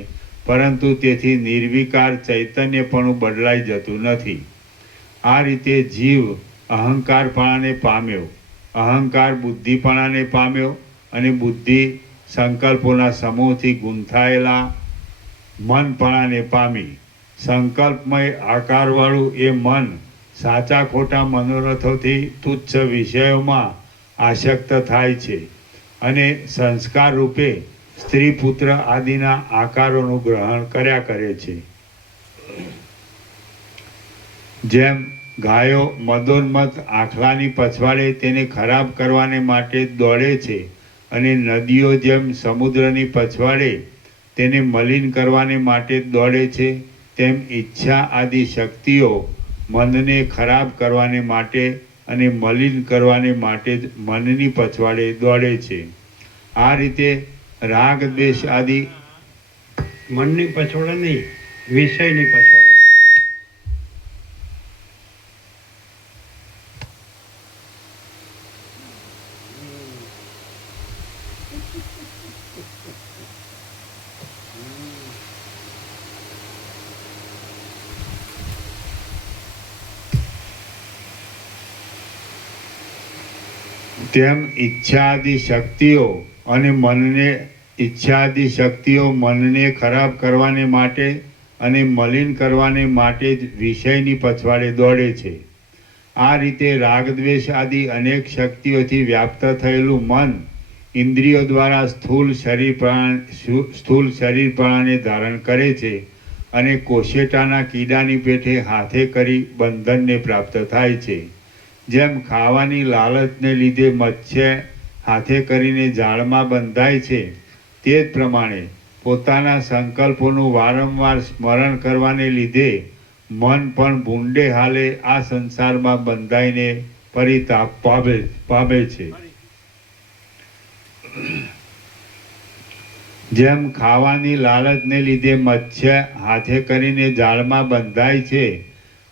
પરંતુ તેથી નિર્વિકાર ચૈતન્યપણું બદલાઈ જતું નથી. આ રીતે જીવ અહંકારપણાને પામ્યો, અહંકાર બુદ્ધિપણાને પામ્યો અને બુદ્ધિ સંકલ્પોના સમૂહથી ગૂંથાયેલા મનપણાને પામી. સંકલ્પમય આકારવાળું એ મન સાચા ખોટા મનોરથોથી તુચ્છ વિષયોમાં આસક્ત થાય છે અને સંસ્કાર રૂપે સ્ત્રી પુત્ર આદિના આકારોનું ગ્રહણ કર્યા કરે છે. જેમ ગાયો મદોન્મત્ત આખલાની પછવાડે તેને ખરાબ કરવાને માટે દોડે છે અને નદીઓ જેમ સમુદ્રની પછવાડે તેને મલિન કરવાને માટે દોડે છે, તેમ ઈચ્છા આદિ શક્તિઓ મનને ખરાબ કરવાને માટે અને મલિન કરવાને માટે જ મનની પછવાડે દોડે છે. આ રીતે રાગ દ્વેષ આદિ મનની પછવાડે નહીં, વિષયની પછવાડે. તેમ ઈચ્છાદિ શક્તિઓ અને મનને ખરાબ કરવાને માટે અને મલિન કરવાને માટે જ વિષયની પછવાડે દોડે છે. આ રીતે રાગદ્વેષ આદિ અનેક શક્તિઓથી વ્યાપ્ત થયેલું મન ઇન્દ્રિયો દ્વારા સ્થૂળ શરીરપણાને ધારણ કરે છે અને કોશેટાના કીડાની પેઠે હાથે કરી બંધનને પ્રાપ્ત થાય છે. જેમ ખાવાની લાલચને લીધે મત્સ્ય હાથે કરીને જાળમાં બંધાય છે, તે જ પ્રમાણે પોતાના સંકલ્પોનું વારંવાર સ્મરણ કરવાને લીધે મન પણ ભૂંડે હાલે આ સંસારમાં બંધાઈને પરિતાપ પામે છે. જેમ ખાવાની લાલચને લીધે મત્સ્ય હાથે કરીને જાળમાં બંધાય છે,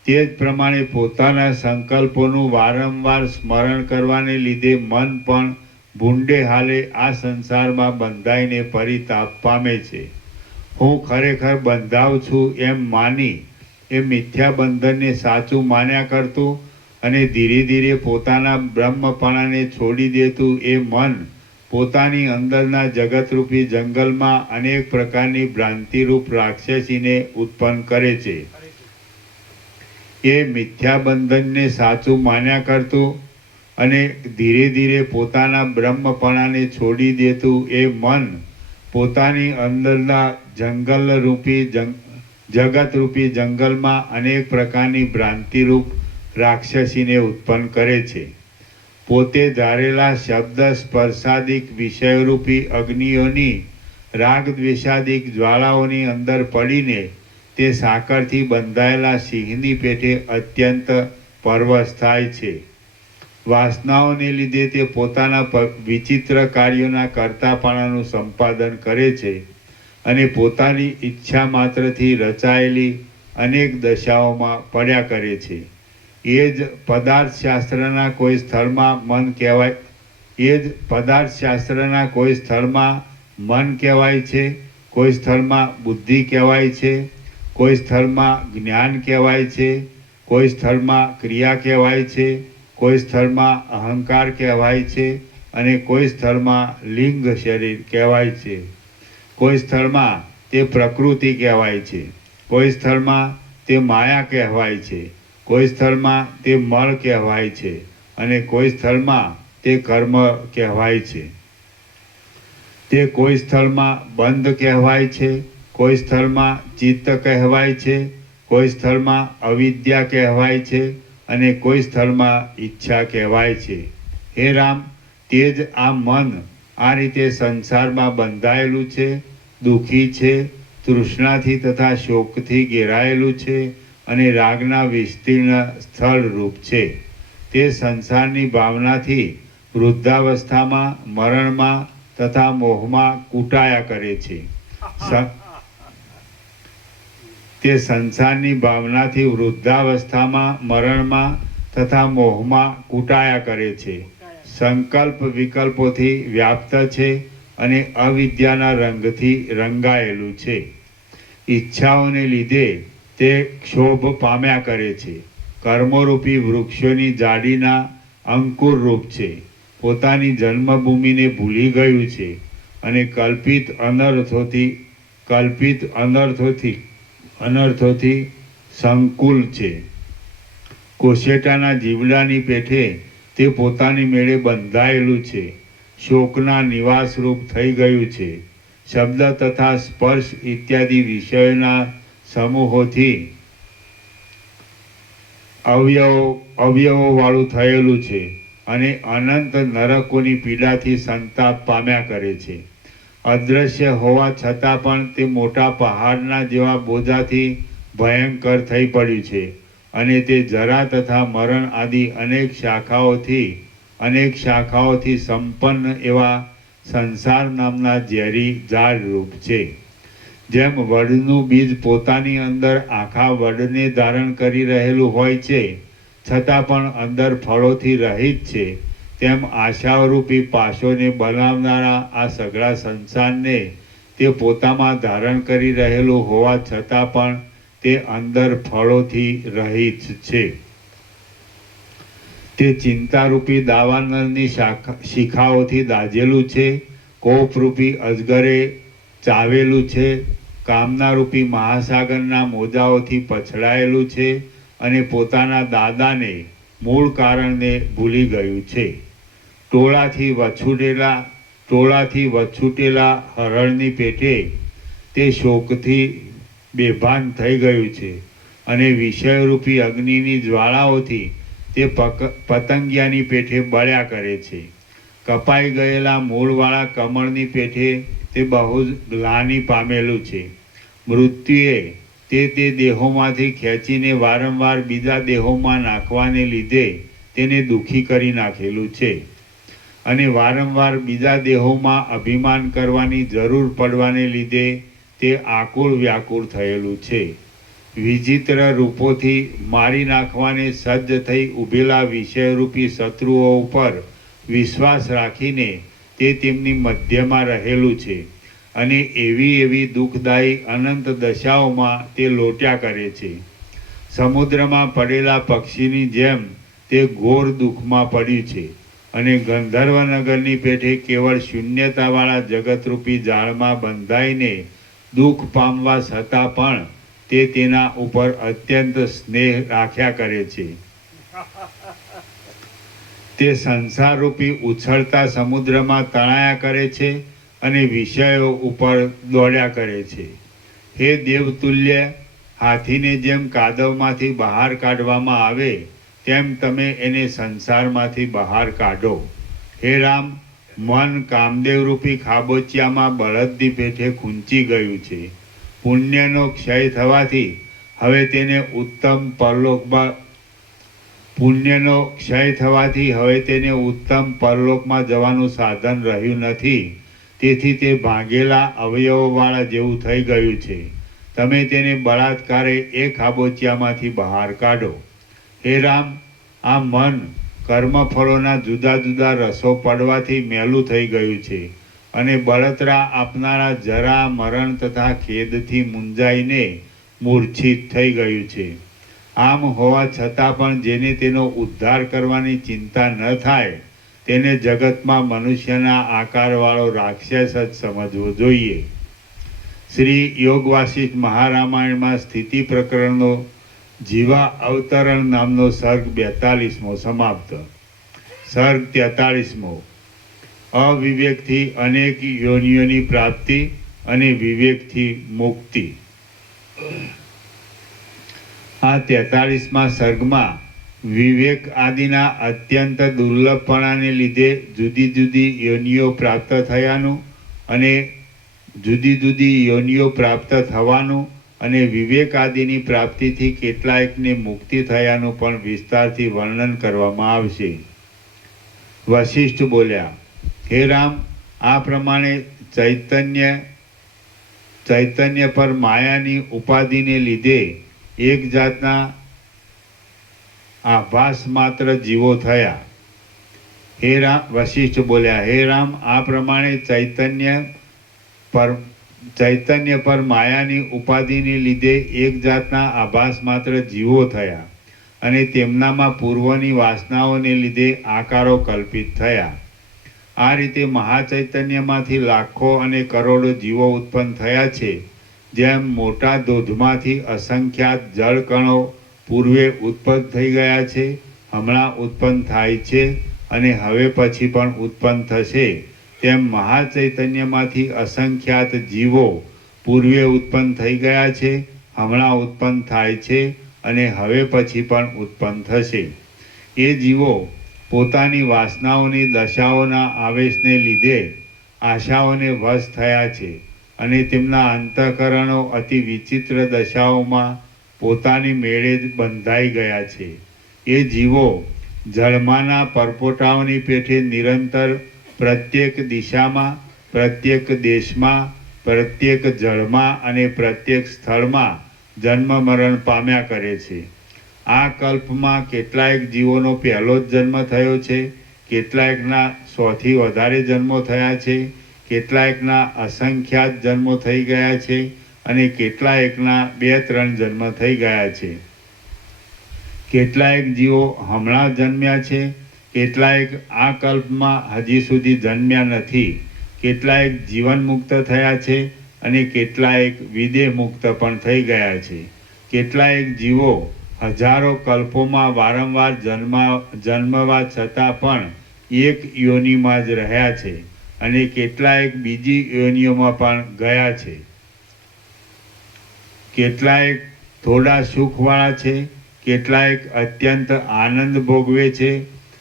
તે જ પ્રમાણે પોતાના સંકલ્પોનું વારંવાર સ્મરણ કરવાને લીધે મન પણ ભૂંડે હાલે આ સંસારમાં બંધાઈને પરિતાપ પામે છે. હું ખરેખર બંધાવ છું એમ માની એ મિથ્યા બંધનને સાચું માન્યા કરતું અને ધીરે ધીરે પોતાના બ્રહ્મપણાને છોડી દેતું એ મન પોતાની અંદરના જગતરૂપી જંગલમાં અનેક પ્રકારની ભ્રાંતિરૂપ રાક્ષસીને ઉત્પન્ન કરે છે. એ મિથ્યા બંધનને સાચું માન્યા કરતું અને ધીરે ધીરે પોતાના બ્રહ્મપણાને છોડી દેતું એ મન પોતાની અંદરના જગતરૂપી જંગલમાં અનેક પ્રકારની ભ્રાંતિરૂપ રાક્ષસીને ઉત્પન્ન કરે છે. પોતે ધારેલા શબ્દ સ્પર્શાદિક વિષયરૂપી અગ્નિઓની રાગદ્વેષાદિક જ્વાળાઓની અંદર પડીને તે સાકરથી બંધાયેલા સિંહની પેઠે અત્યંત પરવશ થાય છે. વાસનાઓને લીધે તે પોતાના વિચિત્ર કાર્યોના કર્તાપણાનું સંપાદન કરે છે અને પોતાની ઈચ્છા માત્રથી રચાયેલી અનેક દશાઓમાં પડ્યા કરે છે. એ જ પદાર્થશાસ્ત્રના કોઈ સ્થળમાં મન કહેવાય છે, કોઈ સ્થળમાં બુદ્ધિ કહેવાય છે, કોઈ સ્થળમાં જ્ઞાન કહેવાય છે, કોઈ સ્થળમાં ક્રિયા કહેવાય છે, કોઈ સ્થળમાં અહંકાર કહેવાય છે અને કોઈ સ્થળમાં લિંગ શરીર કહેવાય છે. કોઈ સ્થળમાં તે પ્રકૃતિ કહેવાય છે, કોઈ સ્થળમાં તે માયા કહેવાય છે, કોઈ સ્થળમાં તે મળ કહેવાય છે અને કોઈ સ્થળમાં તે કર્મ કહેવાય છે. તે કોઈ સ્થળમાં બંધ કહેવાય છે, કોઈ સ્થળમાં ચિત્ત કહેવાય છે, કોઈ સ્થળમાં અવિદ્યા કહેવાય છે અને કોઈ સ્થળમાં ઈચ્છા કહેવાય છે. હે રામ, તે જ આ મન આ રીતે સંસારમાં બંધાયેલું છે, દુઃખી છે, તૃષ્ણાથી તથા શોકથી ઘેરાયેલું છે અને રાગના વિસ્તીર્ણ સ્થળ રૂપ છે. તે સંસારની ભાવનાથી વૃદ્ધાવસ્થામાં, મરણમાં તથા મોહમાં કૂટાયા કરે છે. તે સંસારની ભાવનાથી વૃદ્ધાવસ્થામાં, મરણમાં તથા મોહમાં કૂટાયા કરે છે. સંકલ્પ વિકલ્પોથી વ્યાપ્ત છે અને અવિદ્યાના રંગથી રંગાયેલું છે. ઈચ્છાઓને લીધે તે ક્ષોભ પામ્યા કરે છે. કર્મોરૂપી વૃક્ષોની જાડીના અંકુર રૂપ છે. પોતાની જન્મભૂમિને ભૂલી ગયું છે અને કલ્પિત અનર્થોથી સંકુલ છે. કોશેટાના જીવડાની પેઠે તે પોતાની મેળે બંધાયેલું છે. શોકના નિવાસરૂપ થઈ ગયું છે. શબ્દ તથા સ્પર્શ ઇત્યાદિ વિષયોના સમૂહોથી અવયવોવાળું થયેલું છે અને અનંત નરકોની પીડાથી સંતાપ પામ્યા કરે છે. અદૃશ્ય હોવા છતાં પણ તે મોટા પહાડના જેવા બોજાથી ભયંકર થઈ પડ્યું છે અને તે જરા તથા મરણ આદિ અનેક શાખાઓથી સંપન્ન એવા સંસાર નામના ઝેરી ઝાડ રૂપ છે. જેમ વડનું બીજ પોતાની અંદર આખા વડને ધારણ કરી રહેલું હોય છે છતાં પણ અંદર ફળોથી રહિત છે, તેમ આશારૂપી પાશોને બનાવનારા આ સઘળા સંસારને તે પોતામાં ધારણ કરી રહેલું હોવા છતાં પણ તે અંદર ફળોથી રહિત છે. તે ચિંતારૂપી દાવાનળની શિખાઓથી દાઝેલું છે. કોપરૂપી અજગરે ચાવેલું છે. કામનારૂપી મહાસાગરના મોજાઓથી પછડાયેલું છે અને પોતાના દાદાને મૂળ કારણને ભૂલી ગયું છે. ટોળાથી વછૂટેલા હરણની પેઠે તે શોકથી બેભાન થઈ ગયું છે અને વિષયરૂપી અગ્નિની જ્વાળાઓથી તે પતંગિયાની પેઠે બળ્યા કરે છે. કપાઈ ગયેલા મૂળવાળા કમળની પેઠે તે બહુ જ ગ્લાનિ પામેલું છે. મૃત્યુએ તે દેહોમાંથી ખેંચીને વારંવાર બીજા દેહોમાં નાખવાને લીધે તેને દુઃખી કરી નાખેલું છે અને વારંવાર બીજા દેહોમાં અભિમાન કરવાની જરૂર પડવાને લીધે તે આકુળ વ્યાકુળ થયેલું છે. વિચિત્ર રૂપોથી મારી નાખવાને સજ્જ થઈ ઊભેલા વિષયરૂપી શત્રુઓ ઉપર વિશ્વાસ રાખીને તે તેમની મધ્યમાં રહેલું છે અને એવી દુઃખદાયી અનંત દશાઓમાં તે લોટ્યા કરે છે. સમુદ્રમાં પડેલા પક્ષીની જેમ તે ઘોર દુઃખમાં પડ્યું છે અને ગંધર્વનગરની પેઠે કેવળ શૂન્યતાવાળા જગતરૂપી જાળમાં બંધાઈને દુઃખ પામવા છતાં પણ તે તેના ઉપર અત્યંત સ્નેહ રાખ્યા કરે છે. તે સંસારરૂપી ઉછળતા સમુદ્રમાં તણાયા કરે છે અને વિષયો ઉપર દોડ્યા કરે છે. હે દેવતુલ્ય, હાથીને જેમ કાદવમાંથી બહાર કાઢવામાં આવે તેમ તમે એને સંસારમાંથી બહાર કાઢો. હે રામ, મન કામદેવરૂપી ખાબોચિયામાં બળદની પેઠે ખૂંચી ગયું છે. પુણ્યનો ક્ષય થવાથી હવે તેને ઉત્તમ પરલોકમાં જવાનું સાધન રહ્યું નથી. તેથી તે ભાંગેલા અવયવોવાળા જેવું થઈ ગયું છે. તમે તેને બળાત્કારે એ ખાબોચિયામાંથી બહાર કાઢો. હે રામ, આ મન કર્મફળોના જુદા જુદા રસો પડવાથી મેલું થઈ ગયું છે અને બળતરા આપનારા જરા મરણ તથા ખેદથી મૂંઝાઈને મૂર્છિત થઈ ગયું છે. આમ હોવા છતાં પણ જેને તેનો ઉદ્ધાર કરવાની ચિંતા ન થાય તેને જગતમાં મનુષ્યના આકારવાળો રાક્ષસ જ સમજવો જોઈએ. શ્રી યોગ વાસિષ્ઠ મહારામાયણમાં સ્થિતિ પ્રકરણનો જીવા અવતરણ નામનો સર્ગ 42મો સમાપ્ત. સર્ગ 43મો. અવિવેકથી અનેક યોનિઓની પ્રાપ્તિ અને વિવેકથી મુક્તિ. આ 43મા સર્ગમાં વિવેક આદિના અત્યંત દુર્લભપણાને લીધે જુદી જુદી યોનિઓ પ્રાપ્ત થયાનું અને જુદી જુદી યોનિઓ પ્રાપ્ત થવાનું અને વિવેક આદિની પ્રાપ્તિથી કેટલાયકને મુક્તિ થયાનું પણ વિસ્તારથી વર્ણન કરવામાં આવશે. વશિષ્ઠ બોલ્યા, હે રામ, આ પ્રમાણે ચૈતન્ય પર માયાની ઉપાધિને લીધે એક જાતના આભાસ માત્ર જીવો થયા. હે રામ, વશિષ્ઠ બોલ્યા, હે રામ, આ પ્રમાણે ચૈતન્ય પર માયાની ઉપાધિને લીધે એક જાતના આભાસ માત્ર જીવો થયા અને તેમનામાં પૂર્વની વાસનાઓને લીધે આકારો કલ્પિત થયા. આ રીતે મહાચૈતન્યમાંથી લાખો અને કરોડો જીવો ઉત્પન્ન થયા છે. જેમ મોટા ધોધમાંથી અસંખ્યાત જળકણો પૂર્વે ઉત્પન્ન થઈ ગયા છે, હમણાં ઉત્પન્ન થાય છે અને હવે પછી પણ ઉત્પન્ન થશે, તેમ મહાચૈતન્યમાંથી અસંખ્યાત જીવો પૂર્વે ઉત્પન્ન થઈ ગયા છે, હમણાં ઉત્પન્ન થાય છે અને હવે પછી પણ ઉત્પન્ન થશે. એ જીવો પોતાની વાસનાઓની દશાઓના આવેશને લીધે આશાઓને વશ થયા છે અને તેમના અંતઃકરણો અતિ વિચિત્ર દશાઓમાં પોતાની મેળે જ બંધાઈ ગયા છે. એ જીવો જળમાના પરપોટાઓની પેઠે નિરંતર પ્રત્યેક દિશામાં, પ્રત્યેક દેશમાં, પ્રત્યેક જળમાં અને પ્રત્યેક સ્થળમાં જન્મ મરણ પામ્યા કરે છે. આ કલ્પમાં કેટલાયક જીવોનો પહેલો જ જન્મ થયો છે, કેટલાયકના 100થી વધારે જન્મો થયા છે, કેટલાયકના અસંખ્યાત જન્મો થઈ ગયા છે અને કેટલાયકના 2-3 જન્મ થઈ ગયા છે. કેટલાયક જીવો હમણાં જન્મ્યા છે, કેટલાયક આ કલ્પમાં હજી સુધી જન્મ્યા નથી, કેટલાયક જીવન મુક્ત થયા છે અને કેટલાયક વિદેહ મુક્ત પણ થઈ ગયા છે. કેટલાયક જીવો હજારો કલ્પોમાં વારંવાર જન્મવા છતાં પણ એક યોનિમાં જ રહ્યા છે અને કેટલાયક બીજી યોનિઓમાં પણ ગયા છે. કેટલાયક થોડા સુખવાળા છે, કેટલાયક અત્યંત આનંદ ભોગવે છે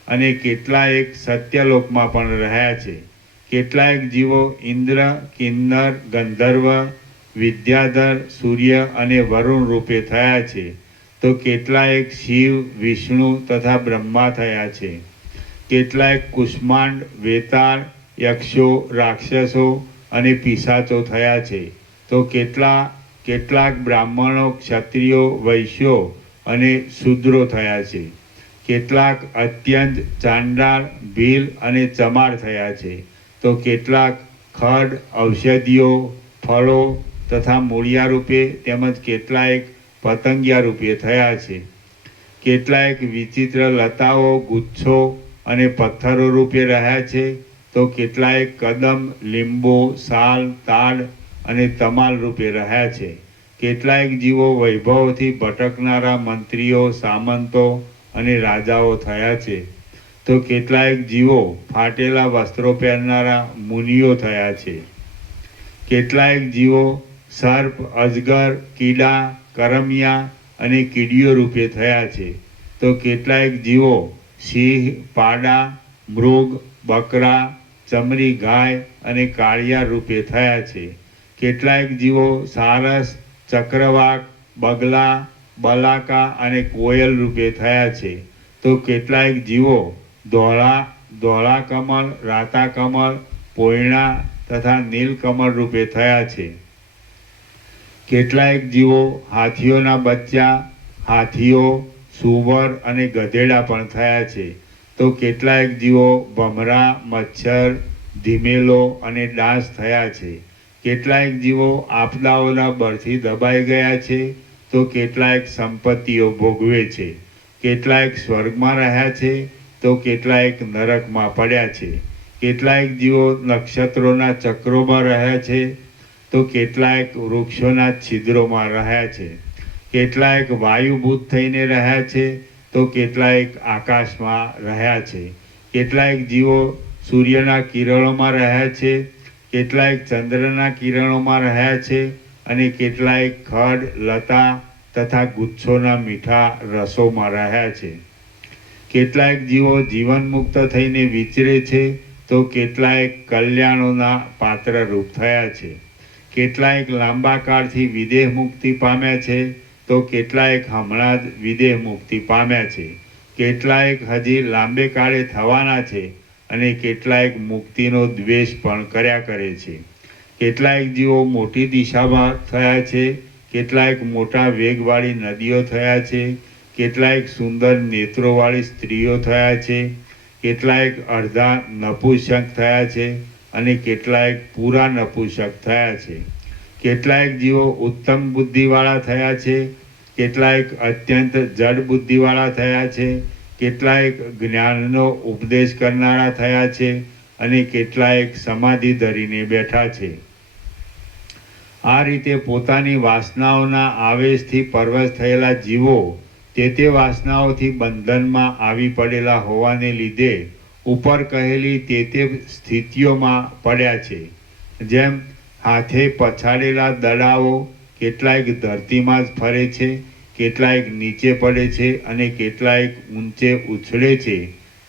અને કેટલાયક સત્યલોકમાં પણ રહ્યા છે. કેટલાયક જીવો ઇન્દ્ર, કિન્નર, ગંધર્વ, વિદ્યાધર, સૂર્ય અને વરુણ રૂપે થયા છે, તો કેટલાયક શિવ, વિષ્ણુ તથા બ્રહ્મા થયા છે. કેટલાયક કુષ્માંડ, વેતાળ, યક્ષો, રાક્ષસો અને પિશાચો થયા છે, તો કેટલાક બ્રાહ્મણો, ક્ષત્રિયો, વૈશ્યો અને શૂદ્રો થયા છે. કેટલાક અત્યંત ચાંડાળ, ભીલ અને ચમાર થયા છે, તો કેટલાક ખડ, ઔષધિઓ, ફળો તથા મૂળિયા રૂપે તેમજ કેટલાયક પતંગિયા રૂપે થયા છે. કેટલાયક વિચિત્ર લતાઓ, ગુચ્છો અને પથ્થરો રૂપે રહ્યા છે, તો કેટલાયક કદમ, લીંબુ, સાલ, તાડ અને તમાલ રૂપે રહ્યા છે. કેટલાયક જીવો વૈભવથી ભટકનારા મંત્રીઓ, સામંતો અને રાજાઓ થયા છે, તો કેટલાયક જીવો ફાટેલા વસ્ત્રો પહેરનારા મુનિઓ થયા છે. કેટલાયક જીવો સર્પ, અજગર, કીડા, કરમિયા અને કીડીઓ રૂપે થયા છે, તો કેટલાયક જીવો સિંહ, પાડા, મૃગ, બકરા, ચમરી ગાય અને કાળિયા રૂપે થયા છે. કેટલાયક જીવો સારસ, ચક્રવાક, બગલા, બલાકા અને કોયલ રૂપે થયા છે, તો કેટલાયક જીવો ધોળા કમળ, રાતા કમળ, પોયણા તથા નીલકમળ રૂપે થયા છે. કેટલાયક જીવો હાથીઓના બચ્ચા, હાથીઓ, સુવર અને ગધેડા પણ થયા છે, તો કેટલાયક જીવો ભમરા, મચ્છર, ધીમેલો અને ડાંસ થયા છે. કેટલાયક જીવો આપદાઓના બળથી દબાઈ ગયા છે, તો કેટલાયક સંપત્તિઓ ભોગવે છે. કેટલાયક સ્વર્ગમાં રહ્યા છે, તો કેટલાયક નરકમાં પડ્યા છે. કેટલાયક જીવો નક્ષત્રોના ચક્રોમાં રહ્યા છે, તો કેટલાયક વૃક્ષોના છિદ્રોમાં રહ્યા છે. કેટલાયક વાયુભૂત થઈને રહ્યા છે, તો કેટલાયક આકાશમાં રહ્યા છે. કેટલાયક જીવો સૂર્યના કિરણોમાં રહ્યા છે, કેટલાયક ચંદ્રના કિરણોમાં રહ્યા છે અને કેટલાયક ખડ, લતા તથા ગુચ્છોના મીઠા રસોમાં રહ્યા છે. કેટલાયક જીવો જીવન મુક્ત થઈને વિચરે છે, તો કેટલાયક કલ્યાણોના પાત્ર રૂપ થયા છે. કેટલાયક લાંબા કાળથી વિદેહ મુક્તિ પામ્યા છે, તો કેટલાયક હમણાં જ વિદેહ મુક્તિ પામ્યા છે. કેટલાયક હજી લાંબે કાળે થવાના છે અને કેટલાયક મુક્તિનો દ્વેષ પણ કર્યા કરે છે. કેટલાયક જીવો મોટી દિશામાં થયા છે, કેટલાયક મોટા વેગવાળી નદીઓ થયા છે, કેટલાક સુંદર નેત્રોવાળી સ્ત્રીઓ થયા છે, કેટલાક અડધા નપુંસક થયા છે અને કેટલાક પૂરા નપુંસક થયા છે. કેટલાક જીવો ઉત્તમ બુદ્ધિવાળા થયા છે, કેટલાક અત્યંત જડ બુદ્ધિવાળા થયા છે, કેટલાક જ્ઞાનનો ઉપદેશ કરનારા થયા છે અને કેટલાક સમાધિ ધરીને બેઠા છે. આ રીતે પોતાની વાસનાઓના આવેશથી પરવશ થયેલા જીવો તે વાસનાઓથી બંધનમાં આવી પડેલા હોવાને લીધે ઉપર કહેલી તે સ્થિતિઓમાં પડ્યા છે. જેમ હાથે પછાડેલા દડાઓ કેટલાક ધરતીમાં જ ફરે છે, કેટલાક નીચે પડે છે અને કેટલાક ઊંચે ઉછળે છે,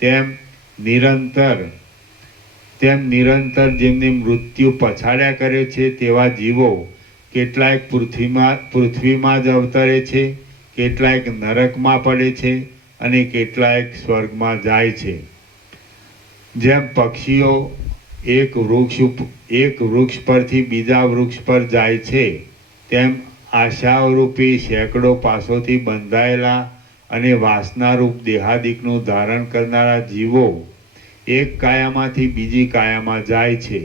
તેમ નિરંતર જેમને મૃત્યુ પછાડ્યા કરે છે તેવા જીવો કેટલાક પૃથ્વીમાં જ અવતરે છે, કેટલાક નરકમાં પડે છે અને કેટલાક સ્વર્ગમાં જાય છે. જેમ પક્ષીઓ એક વૃક્ષ પરથી બીજા વૃક્ષ પર જાય છે, તેમ આશારૂપી સેંકડો પાસોથી બંધાયેલા અને વાસનારૂપ દેહાદિકનું ધારણ કરનારા જીવો એક કાયામાંથી બીજી કાયામાં જાય છે.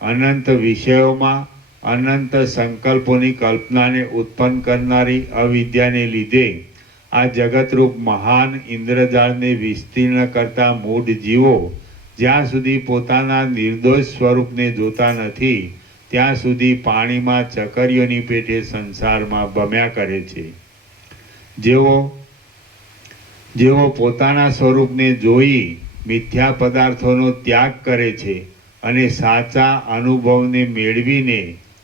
અનંત વિષયોમાં અનંત સંકલ્પોની કલ્પનાને ઉત્પન્ન કરનારી અવિદ્યાને લીધે આ જગતરૂપ મહાન ઇન્દ્રજાળને વિસ્તીર્ણ કરતા મૂઢ જીવો જ્યાં સુધી પોતાના નિર્દોષ સ્વરૂપને જોતા નથી ત્યાં સુધી પાણીમાં ચકરીઓની પેટે સંસારમાં ભમ્યા કરે છે. જેઓ પોતાના સ્વરૂપને જોઈ મિથ્યા પદાર્થોનો ત્યાગ કરે છે અને સાચા અનુભવને મેળવીને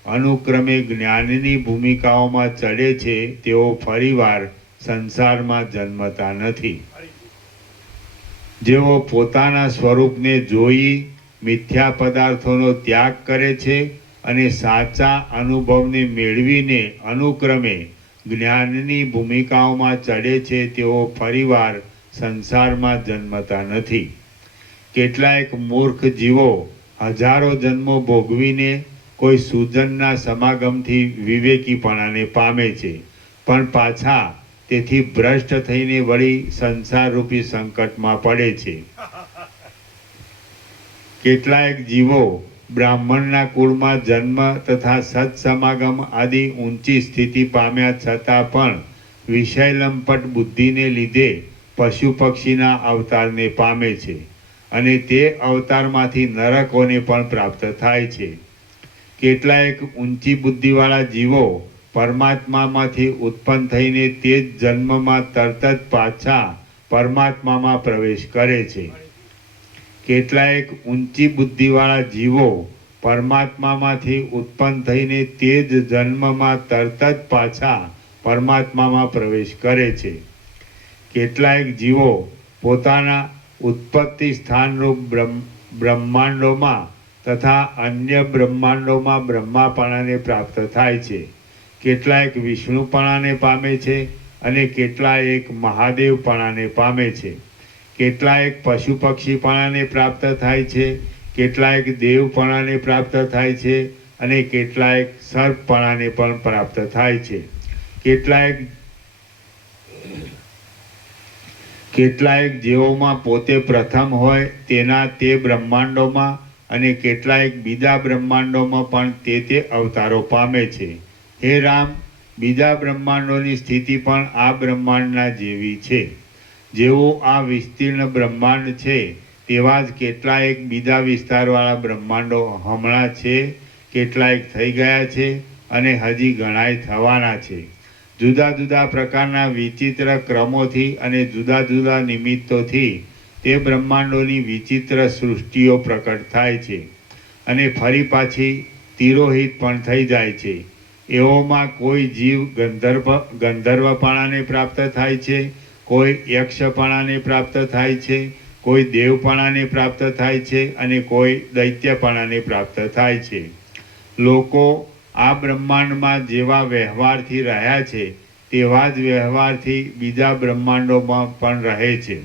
અનુક્રમે જ્ઞાનની ભૂમિકાઓમાં ચડે છે, તેઓ ફરીવાર સંસારમાં જન્મતા નથી. જેઓ પોતાના સ્વરૂપને જોઈ મિથ્યા પદાર્થોનો ત્યાગ કરે છે અને સાચા અનુભવને મેળવીને અનુક્રમે જ્ઞાનની ભૂમિકાઓમાં ચડે છે, તેઓ ફરીવાર સંસારમાં જન્મતા નથી. કેટલાક મૂર્ખ જીવો હજારો જન્મો ભોગવીને કોઈ સૂજનના સમાગમથી વિવેકીપણાને પામે છે, પણ પાછા તેથી ભ્રષ્ટ થઈને વળી સંસારરૂપી સંકટમાં પડે છે. કેટલાક જીવો બ્રાહ્મણના કુળમાં જન્મ તથા સત્સમાગમ આદિ ઊંચી સ્થિતિ પામ્યા છતાં પણ વિષયલંપટ બુદ્ધિને લીધે પશુ પક્ષીના અવતારને પામે છે અને તે અવતારમાંથી નરકોને પણ પ્રાપ્ત થાય છે. કેટલાક ઊંચી બુદ્ધિવાળા જીવો પરમાત્મામાંથી ઉત્પન્ન થઈને તે જ જન્મમાં તરત જ પાછા પરમાત્મામાં પ્રવેશ કરે છે. કેટલાક ઊંચી બુદ્ધિવાળા જીવો પરમાત્મામાંથી ઉત્પન્ન થઈને તે જ જન્મમાં તરત જ પાછા પરમાત્મામાં પ્રવેશ કરે છે. કેટલાક જીવો પોતાના ઉત્પત્તિ સ્થાનરૂપ બ્રહ્માંડોમાં તથા અન્ય બ્રહ્માંડોમાં બ્રહ્માપણાને પ્રાપ્ત થાય છે. કેટલાક વિષ્ણુપણાને પામે છે અને કેટલાક મહાદેવપણાને પામે છે. કેટલાક પશુ પક્ષીપણાને પ્રાપ્ત થાય છે, કેટલાક દેવપણાને પ્રાપ્ત થાય છે અને કેટલાક સર્પપણાને પણ પ્રાપ્ત થાય છે. કેટલાક જેઓમાં પોતે પ્રથમ હોય તેના તે બ્રહ્માંડોમાં અને કેટલાક બીજા બ્રહ્માંડોમાં પણ તે અવતારો પામે છે. હે રામ, બીજા બ્રહ્માંડોની સ્થિતિ પણ આ બ્રહ્માંડના જેવી છે. જેવું આ વિસ્તીર્ણ બ્રહ્માંડ છે તેવા જ કેટલાક બીજા વિસ્તારવાળા બ્રહ્માંડો હમણાં છે, કેટલાક થઈ ગયા છે અને હજી ઘણાય થવાના છે. જુદા જુદા પ્રકારના વિચિત્ર ક્રમોથી અને જુદા જુદા નિમિત્તોથી તે બ્રહ્માંડોની વિચિત્ર સૃષ્ટિઓ પ્રકટ થાય છે અને ફરી પાછી તિરોહિત પણ થઈ જાય છે. એઓમાં કોઈ જીવ ગંધર્વપણાને પ્રાપ્ત થાય છે, કોઈ યક્ષપણાને પ્રાપ્ત થાય છે, કોઈ દેવપણાને પ્રાપ્ત થાય છે અને કોઈ દૈત્યપણાને પ્રાપ્ત થાય છે. લોકો આ બ્રહ્માંડમાં જેવા વ્યવહારથી રહ્યા છે તેવા જ વ્યવહારથી બીજા બ્રહ્માંડોમાં પણ રહે છે,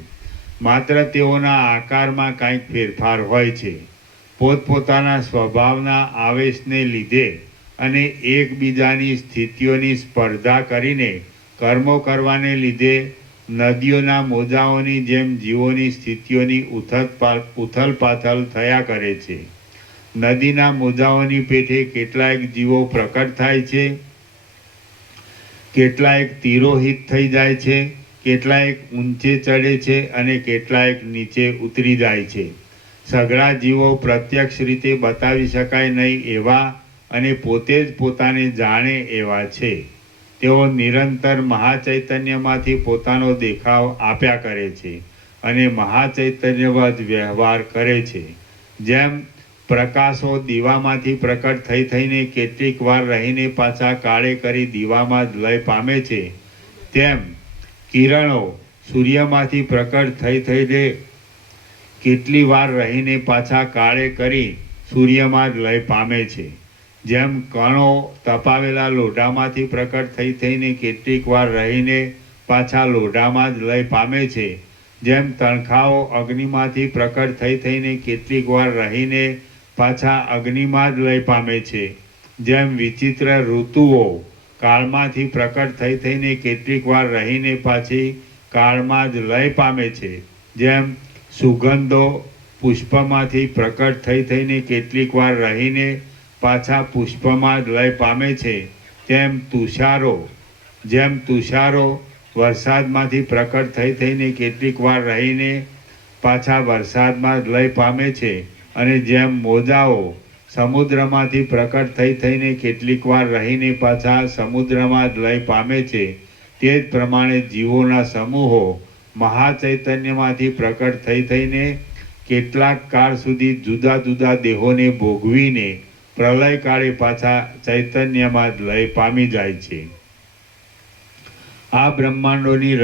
માત્ર તેઓના આકારમાં કંઈક ફેરફાર હોય છે. પોતપોતાના સ્વભાવના આવેશને લીધે અને એકબીજાની સ્થિતિઓની સ્પર્ધા કરીને કર્મો કરવાને લીધે નદીઓના મોજાઓની જેમ જીવોની સ્થિતિઓની ઉથલ પાથલ થયા કરે છે. નદીના મોજાઓની પેઠે કેટલાક જીવો પ્રકટ થાય છે, કેટલાક તિરોહિત થઈ જાય છે, કેટલાક ઊંચે ચડે છે અને કેટલાક નીચે ઉતરી જાય છે. સઘળા જીવો પ્રત્યક્ષ રીતે બતાવી શકાય નહીં એવા અને પોતે જ પોતાને જાણે એવા છે. તેઓ નિરંતર મહાચૈતન્યમાંથી પોતાનો દેખાવ આપ્યા કરે છે અને મહાચૈતન્યવત વ્યવહાર કરે છે. જેમ પ્રકાશો દીવામાંથી પ્રકટ થઈ થઈને કેટલીક વાર રહીને પાછા કાળે કરી દીવામાં જ લય પામે છે, તેમ કિરણો સૂર્યમાંથી પ્રકટ થઈ થઈને કેટલી વાર રહીને પાછા કાળે કરી સૂર્યમાં જ લય પામે છે. જેમ કણો તપાવેલા લોઢામાંથી પ્રકટ થઈ થઈને કેટલીક વાર રહીને પાછા લોઢામાં જ લય પામે છે, જેમ તણખાઓ અગ્નિમાંથી પ્રકટ થઈ થઈને કેટલીક વાર રહીને પાછા અગ્નિમાં જ લય પામે છે, જેમ વિચિત્ર ઋતુઓ કાળમાંથી પ્રકટ થઈ થઈને કેટલીક વાર રહીને પાછી કાળમાં જ લય પામે છે, જેમ સુગંધો પુષ્પમાંથી પ્રકટ થઈ થઈને કેટલીક વાર રહીને પાછા પુષ્પમાં જ લય પામે છે, જેમ તુષારો વરસાદમાંથી પ્રકટ થઈ થઈને કેટલીક વાર રહીને પાછા વરસાદમાં જ લય પામે છે, અને જેમ મોજાઓ સમુદ્રમાંથી પ્રકટ થઈ થઈને કેટલીક વાર રહીને પાછા સમુદ્રમાં જ લય પામે છે, તે જ પ્રમાણે જીવોના સમૂહો મહાચૈતન્યમાંથી પ્રકટ થઈ થઈને કેટલાક કાળ સુધી જુદા જુદા દેહોને ભોગવીને પ્રલય કાળે પાછા ચૈતન્યમાં જ લય પામી જાય છે. આ બ્રહ્માંડોની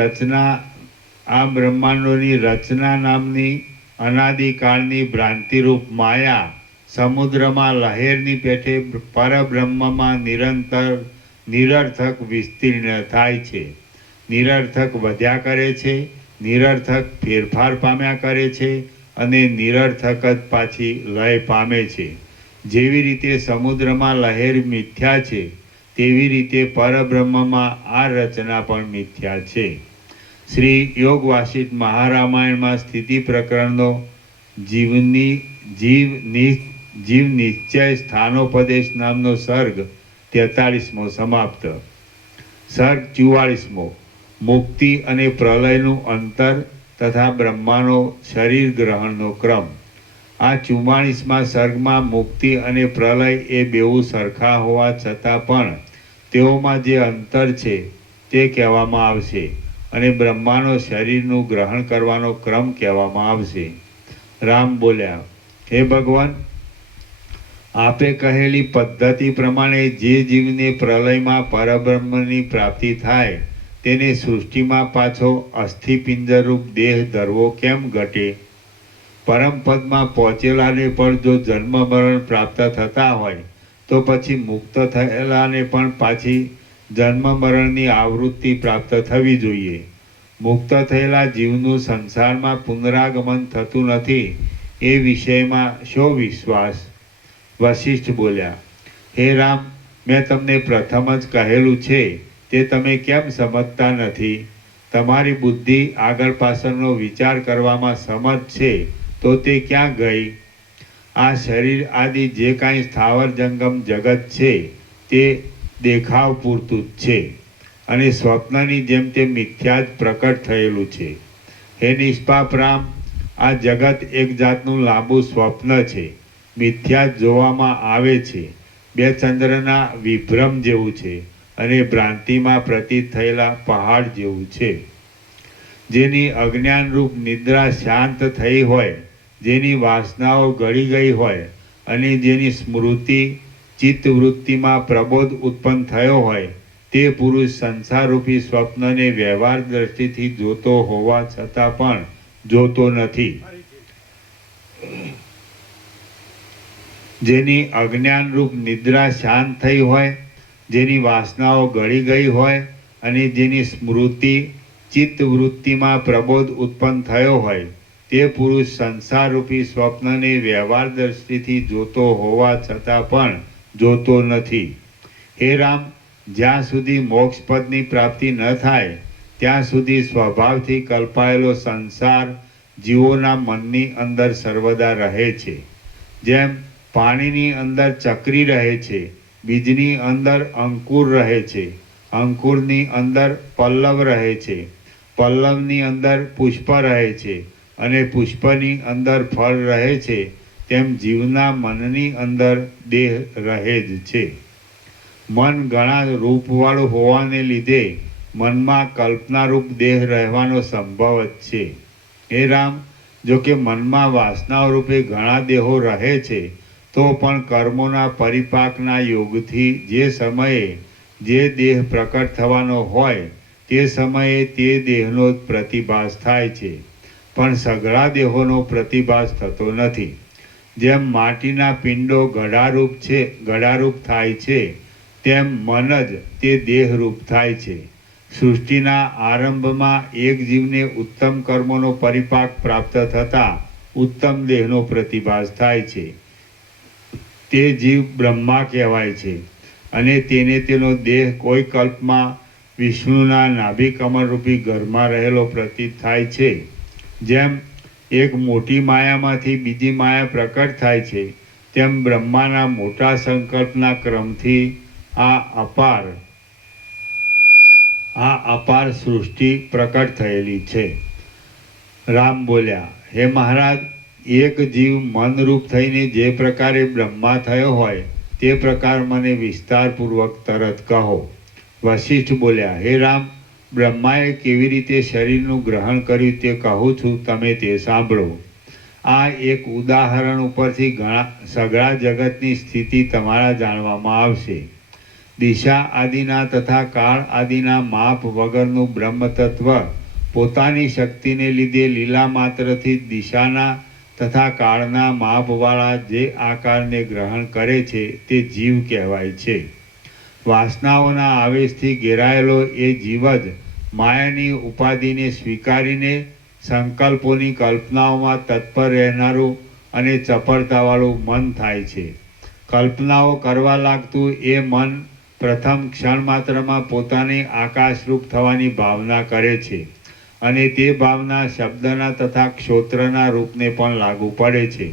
રચના નામની અનાદિકાળની ભ્રાંતિરૂપ માયા સમુદ્રમાં લહેરની પેઠે પરબ્રહ્મમાં નિરર્થક વિસ્તીર્ણ થાય છે. નિરર્થક વધ્યા કરે છે, નિરર્થક ફેરફાર પામ્યા કરે છે અને નિરર્થક જ પાછી લય પામે છે. જેવી રીતે સમુદ્રમાં લહેર મિથ્યા છે, તેવી રીતે પરબ્રહ્મમાં આ રચના પણ મિથ્યા છે. શ્રી યોગ વાસિષ્ઠ મહારામાયણમાં સ્થિતિ પ્રકરણનો જીવ નિશ્ચય સ્થાનોપદેશ નામનો સર્ગ 43મો સમાપ્ત. સર્ગ 44મો મુક્તિ અને પ્રલયનું અંતર તથા બ્રહ્માનો શરીર ગ્રહણનો ક્રમ. આ 44મા સર્ગમાં મુક્તિ અને પ્રલય એ બેઉ સરખા હોવા છતાં પણ તેઓમાં જે અંતર છે તે કહેવામાં આવશે અને બ્રહ્માનો શરીરનું ગ્રહણ કરવાનો ક્રમ કહેવામાં આવશે. રામ બોલ્યા, હે ભગવાન, આપે કહેલી પદ્ધતિ પ્રમાણે જે જીવને પ્રલયમાં પરબ્રહ્મની પ્રાપ્તિ થાય તેને સૃષ્ટિમાં પાછો અસ્થિપિંજરરૂપ દેહ ધરવો કેમ ઘટે? પરમપદમાં પહોંચેલાને પણ જો જન્મ મરણ પ્રાપ્ત થતા હોય તો પછી મુક્ત થયેલાને પણ પાછી જન્મ મરણની આવૃત્તિ પ્રાપ્ત થવી જોઈએ. મુક્ત થયેલા જીવનું સંસારમાં પુનરાગમન થતું નથી એ વિષયમાં શો વિશ્વાસ? વશિષ્ઠ બોલ્યા, હે રામ, મેં તમને પ્રથમ જ કહેલું છે તે તમે કેમ સમજતા નથી? તમારી બુદ્ધિ આગળ પાછળનો વિચાર કરવામાં સમર્થ છે તો તે ક્યાં ગઈ? આ શરીર આદિ જે કાંઈ સ્થાવર જંગમ જગત છે તે દેખાવ પૂરતું જ છે અને સ્વપ્નની જેમ તે મિથ્યા જ પ્રકટ થયેલું છે. હે નિષ્પાપ રામ, આ જગત એક જાતનું લાંબુ સ્વપ્ન છે, મિથ્યા જ જોવામાં આવે છે, બે ચંદ્રના વિભ્રમ જેવું છે અને ભ્રાંતિમાં પ્રતીત થયેલા પહાડ જેવું છે. જેની અજ્ઞાનરૂપ નિદ્રા શાંત થઈ હોય, જેની વાસનાઓ ગળી ગઈ હોય અને જેની સ્મૃતિ ચિત્તવૃત્તિમાં પ્રબોધ ઉત્પન્ન થયો હોય તે પુરુષ સંસારરૂપી સ્વપ્નને વ્યવહાર દ્રષ્ટિથી જોતો હોવા છતાં પણ જોતો નથી. જેની અજ્ઞાનરૂપ નિદ્રા શાંત થઈ હોય, જેની વાસનાઓ ગળી ગઈ હોય અને જેની સ્મૃતિ ચિત્તવૃત્તિમાં પ્રબોધ ઉત્પન્ન થયો હોય તે પુરુષ સંસારરૂપી સ્વપ્નને વ્યવહાર દ્રષ્ટિથી જોતો હોવા છતાં પણ જોતો નથી. હે રામ, જ્યાં સુધી મોક્ષપદની પ્રાપ્તિ ન થાય ત્યાં સુધી સ્વભાવથી કલ્પાયેલો સંસાર જીવોના મનની અંદર સર્વદા રહે છે. જેમ પાણીની અંદર ચક્રી રહે છે, બીજની અંદર અંકુર રહે છે, અંકુરની અંદર પલ્લવ રહે છે, પલ્લવની અંદર પુષ્પ રહે છે અને પુષ્પની અંદર ફળ રહે છે, તેમ જીવના મનની અંદર દેહ રહે જ છે. મન ઘણા રૂપવાળું હોવાને લીધે મનમાં કલ્પનારૂપ દેહ રહેવાનો સંભવ જ છે. હે રામ, જો કે મનમાં વાસનાઓ રૂપે ઘણા દેહો રહે છે, તો પણ કર્મોના પરિપાકના યોગથી જે સમયે જે દેહ પ્રકટ થવાનો હોય તે સમયે તે દેહનો જ પ્રતિભાસ થાય છે, પણ સઘળા દેહોનો પ્રતિભાસ થતો નથી. જેમ માટીના પિંડો ગળારૂપ થાય છે, તેમ મન જ તે દેહરૂપ થાય છે. સૃષ્ટિના આરંભમાં એક જીવને ઉત્તમ કર્મોનો પરિપાક પ્રાપ્ત થતાં ઉત્તમ દેહનો પ્રતિભાસ થાય છે. તે જીવ બ્રહ્મા કહેવાય છે અને તેને તેનો દેહ કોઈ કલ્પમાં વિષ્ણુના નાભિ કમળરૂપી ઘરમાં રહેલો પ્રતીત થાય છે. જેમ એક મોટી માયામાંથી બીજી માયા પ્રકટ થાય છે, તેમ બ્રહ્માના મોટા સંકલ્પના ક્રમથી આ અપાર સૃષ્ટિ પ્રકટ થયેલી છે. રામ બોલ્યા, હે મહારાજ, એક જીવ મનરૂપ થઈને જે પ્રકારે બ્રહ્મા થયો હોય તે પ્રકાર મને વિસ્તારપૂર્વક તરત કહો. વશિષ્ઠ બોલ્યા, હે રામ, બ્રહ્માએ કેવી રીતે શરીરનું ગ્રહણ કર્યું તે કહું છું, તમે તે સાંભળો. આ એક ઉદાહરણ ઉપરથી સઘળા જગતની સ્થિતિ તમારા જાણવામાં આવશે. દિશા આદિના તથા કાળ આદિના માપ વગરનું બ્રહ્મ તત્વ પોતાની શક્તિને લીધે લીલા માત્રથી દિશાના તથા કાળના માપવાળા જે આકારને ગ્રહણ કરે છે તે જીવ કહેવાય છે. વાસનાઓના આવેશથી ઘેરાયેલો એ જીવ જ માયાની ઉપાધિને સ્વીકારીને સંકલ્પોની કલ્પનાઓમાં તત્પર રહેનારું અને ચપળતાવાળું મન થાય છે. કલ્પનાઓ કરવા લાગતું એ મન પ્રથમ ક્ષણ માત્રમાં પોતાની આકાશરૂપ થવાની ભાવના કરે છે અને તે ભાવના શબ્દના તથા ક્ષોત્રના રૂપને પણ લાગુ પડે છે.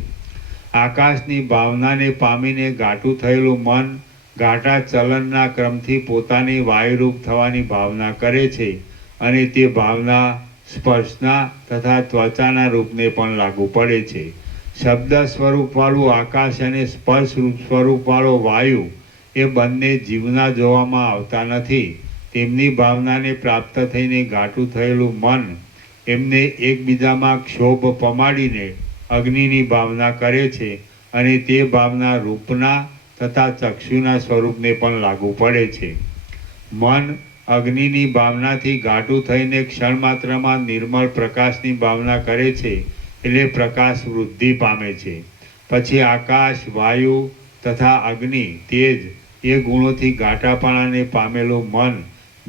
આકાશની ભાવનાને પામીને ઘાટું થયેલું મન ઘાટા ચલનના ક્રમથી પોતાની વાયુરૂપ થવાની ભાવના કરે છે અને તે ભાવના સ્પર્શના તથા ત્વચાના રૂપને પણ લાગુ પડે છે. શબ્દ સ્વરૂપવાળું આકાશ અને સ્પર્શ સ્વરૂપવાળો વાયુ એ બંને જીવના જોવામાં આવતા નથી. તેમની ભાવનાને પ્રાપ્ત થઈને ઘાટું થયેલું મન એમને એકબીજામાં ક્ષોભ પમાડીને અગ્નિની ભાવના કરે છે અને તે ભાવના રૂપના તથા ચક્ષુના સ્વરૂપને પણ લાગુ પડે છે. મન અગ્નિની ભાવનાથી ઘાટું થઈને ક્ષણ માત્રમાં નિર્મળ પ્રકાશની ભાવના કરે છે, એટલે પ્રકાશ વૃદ્ધિ પામે છે. પછી આકાશ, વાયુ તથા અગ્નિ, તેજ એ ગુણોથી ઘાટાપણાને પામેલું મન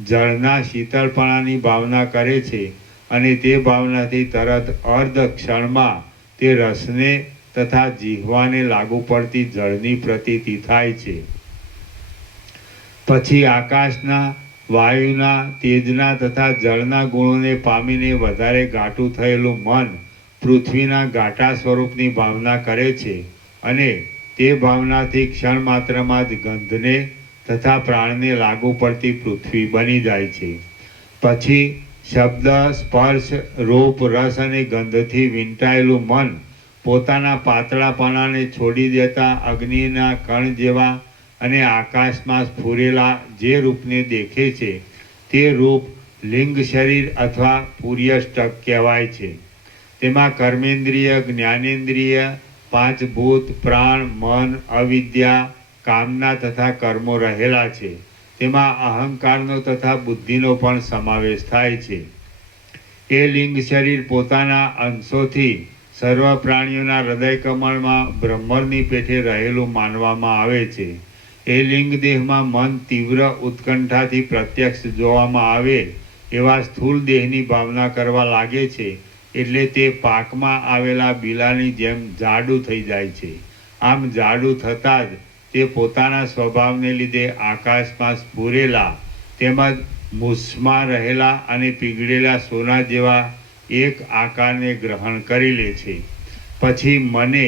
જળના શીતળપણાની ભાવના કરે છે અને તે ભાવનાથી તરત અર્ધ ક્ષણમાં તે રસને તથા જીહવાને લાગુ પડતી જળની પ્રતીતિ થાય છે. પછી આકાશના, વાયુના, તેજના તથા જળના ગુણોને પામીને વધારે ઘાટું થયેલું મન પૃથ્વીના ઘાટા સ્વરૂપની ભાવના કરે છે અને તે ભાવનાથી ક્ષણ માત્રમાં જ ગંધને તથા પ્રાણને લાગુ પડતી પૃથ્વી બની જાય છે. પછી શબ્દ, સ્પર્શ, રૂપ, રસ અને ગંધથી વીંટાયેલું મન પોતાના પાતળાપણાને છોડી દેતા અગ્નિના કણ જેવા અને આકાશમાં સ્ફુરેલા જે રૂપને દેખે છે તે રૂપ લિંગ શરીર અથવા પુર્યષ્ટક કહેવાય છે. તેમાં કર્મેન્દ્રિય, જ્ઞાનેન્દ્રિય, પાંચ ભૂત, પ્રાણ, મન, અવિદ્યા, કામના તથા કર્મો રહેલા છે. તેમાં અહંકારનો તથા બુદ્ધિનો પણ સમાવેશ થાય છે. એ લિંગ શરીર પોતાના અંશોથી સર્વ પ્રાણીઓના હૃદય કમળમાં બ્રહ્મરની પેઠે રહેલું માનવામાં આવે છે. એ લિંગ દેહમાં મન તીવ્ર ઉત્કંઠાથી પ્રત્યક્ષ જોવામાં આવે એવા સ્થૂળ દેહની ભાવના કરવા લાગે છે, એટલે તે પાકમાં આવેલા બીલાની જેમ જાડું થઈ જાય છે. આમ જાડું થતાં જ તે પોતાના સ્વભાવને લીધે આકાશમાં સ્ફુરેલા તેમજ મૂસમાં રહેલા અને પીગળેલા સોના જેવા એક આકારને ગ્રહણ કરી લે છે. પછી મને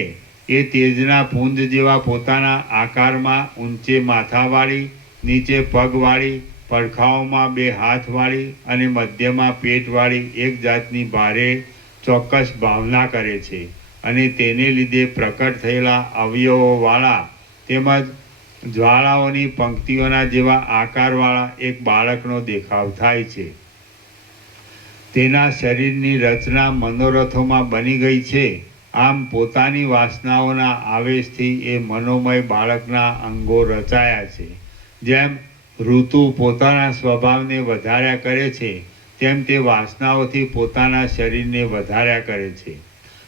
એ તેજના પુંજ જેવા પોતાના આકારમાં ઊંચે માથાવાળી, નીચે પગવાળી, પડખાઓમાં 2 હાથવાળી અને મધ્યમાં પેટવાળી એક જાતની ભારે ચોક્કસ ભાવના કરે છે. અને તેને લીધે પ્રકટ થયેલા અવયવોવાળા તેમજ જ્વાળાઓની પંક્તિઓના જેવા આકારવાળા એક બાળકનો દેખાવ થાય છે. તેના શરીરની રચના મનોરથોમાં બની ગઈ છે. આમ પોતાની વાસનાઓના આવેશથી એ મનોમય બાળકના અંગો રચાયા છે. જેમ ઋતુ પોતાના સ્વભાવને વધાર્યા કરે છે, તેમ તે વાસનાઓથી પોતાના શરીરને વધાર્યા કરે છે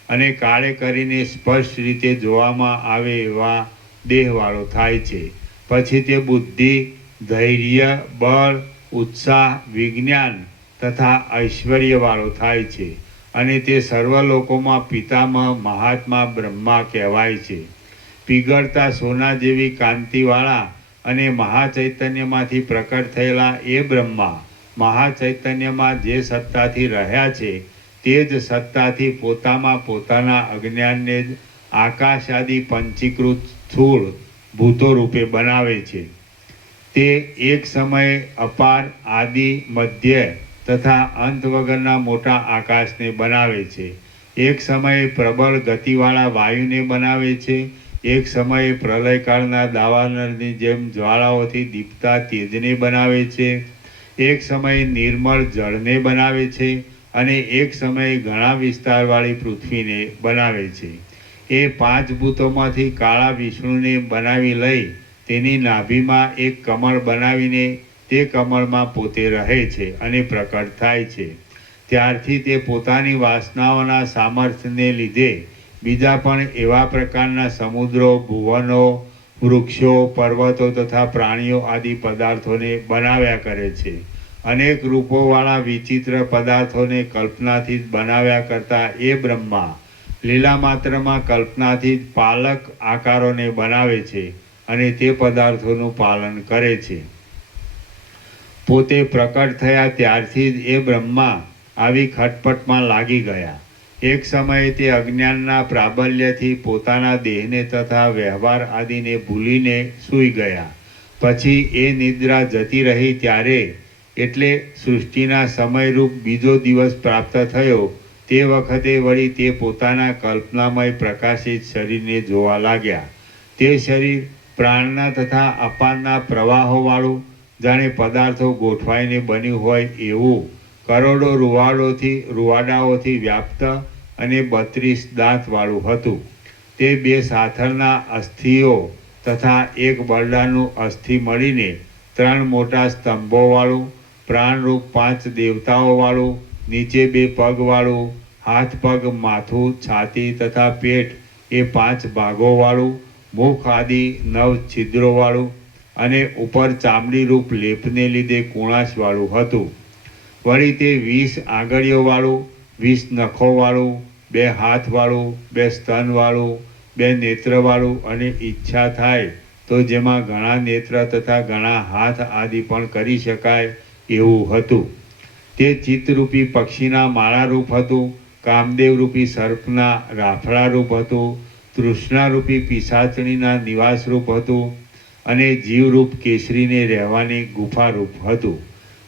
અને કાળે કરીને સ્પષ્ટ રીતે જોવામાં આવે એવા દેહવાળો થાય છે. પછી તે બુદ્ધિ, ધૈર્ય, બળ, ઉત્સાહ, વિજ્ઞાન તથા ઐશ્વર્યવાળો થાય છે અને તે સર્વ લોકોમાં પિતામહ મહાત્મા બ્રહ્મા કહેવાય છે. પીગળતા સોના જેવી કાંતિવાળા અને મહાચૈતન્યમાંથી પ્રકટ થયેલા એ બ્રહ્મા મહાચૈતન્યમાં જે સત્તાથી રહ્યા છે, તે જ સત્તાથી પોતામાં પોતાના અજ્ઞાનને જ આકાશાદિ પંચીકૃત સ્થૂળ ભૂતો રૂપે બનાવે છે. તે એક સમયે અપાર, આદિ, મધ્ય તથા અંત વગરના મોટા આકાશને બનાવે છે. એક સમયે પ્રબળ ગતિવાળા વાયુને બનાવે છે. એક સમયે પ્રલયકાળના દાવાનળની જેમ જ્વાળાઓથી દીપતા તેજને બનાવે છે. એક સમયે નિર્મળ જળને બનાવે છે અને એક સમયે ઘણા વિસ્તારવાળી પૃથ્વીને બનાવે છે. એ 5 ભૂતોમાંથી કાળા વિષ્ણુને બનાવી લઈ તેની નાભીમાં એક કમળ બનાવીને તે કમળમાં પોતે રહે છે અને પ્રકટ થાય છે. ત્યારથી તે પોતાની વાસનાઓના સામર્થ્યને લીધે બીજા પણ એવા પ્રકારના સમુદ્રો, ભુવનો, વૃક્ષો, પર્વતો તથા પ્રાણીઓ આદિ પદાર્થોને બનાવ્યા કરે છે. અનેક રૂપોવાળા વિચિત્ર પદાર્થોને કલ્પનાથી જ બનાવ્યા કરતા એ બ્રહ્મા લીલા માત્રમાં કલ્પનાથી જ પાલક આકારોને બનાવે છે અને તે પદાર્થોનું પાલન કરે છે. પોતે પ્રકટ થયા ત્યારથી જ એ બ્રહ્મા આવી ખટપટમાં લાગી ગયા. એક સમયે તે અજ્ઞાનના પ્રાબલ્યથી પોતાના દેહને તથા વ્યવહાર આદિને ભૂલીને સૂઈ ગયા. પછી એ નિદ્રા જતી રહી ત્યારે એટલે સૃષ્ટિના સમયરૂપ બીજો દિવસ પ્રાપ્ત થયો. તે વખતે વળી તે પોતાના કલ્પનામય પ્રકાશિત શરીરને જોવા લાગ્યા. તે શરીર પ્રાણના તથા અપાનના પ્રવાહોવાળું, જાણે પદાર્થો ગોઠવાઈને બન્યું હોય એવું, કરોડો રૂવાડાઓથી વ્યાપ્ત અને 32 દાંતવાળું હતું. તે 2 સાથળના અસ્થિઓ તથા એક બરડાનું અસ્થિ મળીને 3 મોટા સ્તંભોવાળું, પ્રાણરૂપ 5 દેવતાઓવાળું, નીચે 2 પગવાળું, હાથ, પગ, માથું, છાતી તથા પેટ એ 5 ભાગોવાળું, મુખ આદિ 9 છિદ્રોવાળું અને ઉપર ચામડીરૂપ લેપને લીધે કુણાશવાળું હતું. વળી તે 20 આંગળીઓવાળું, 20 નખોવાળું, 2 હાથવાળું, 2 સ્તનવાળું, 2 નેત્રવાળું અને ઈચ્છા થાય તો જેમાં ઘણા નેત્ર તથા ઘણા હાથ આદિ પણ કરી શકાય એવું હતું. તે ચિત્તરૂપી પક્ષીના માળારૂપ હતું, કામદેવરૂપી સર્પના રાફડારૂપ હતું, તૃષ્ણારૂપી પિશાચણીના નિવાસરૂપ હતું અને જીવરૂપ કેસરીને રહેવાની ગુફારૂપ હતું.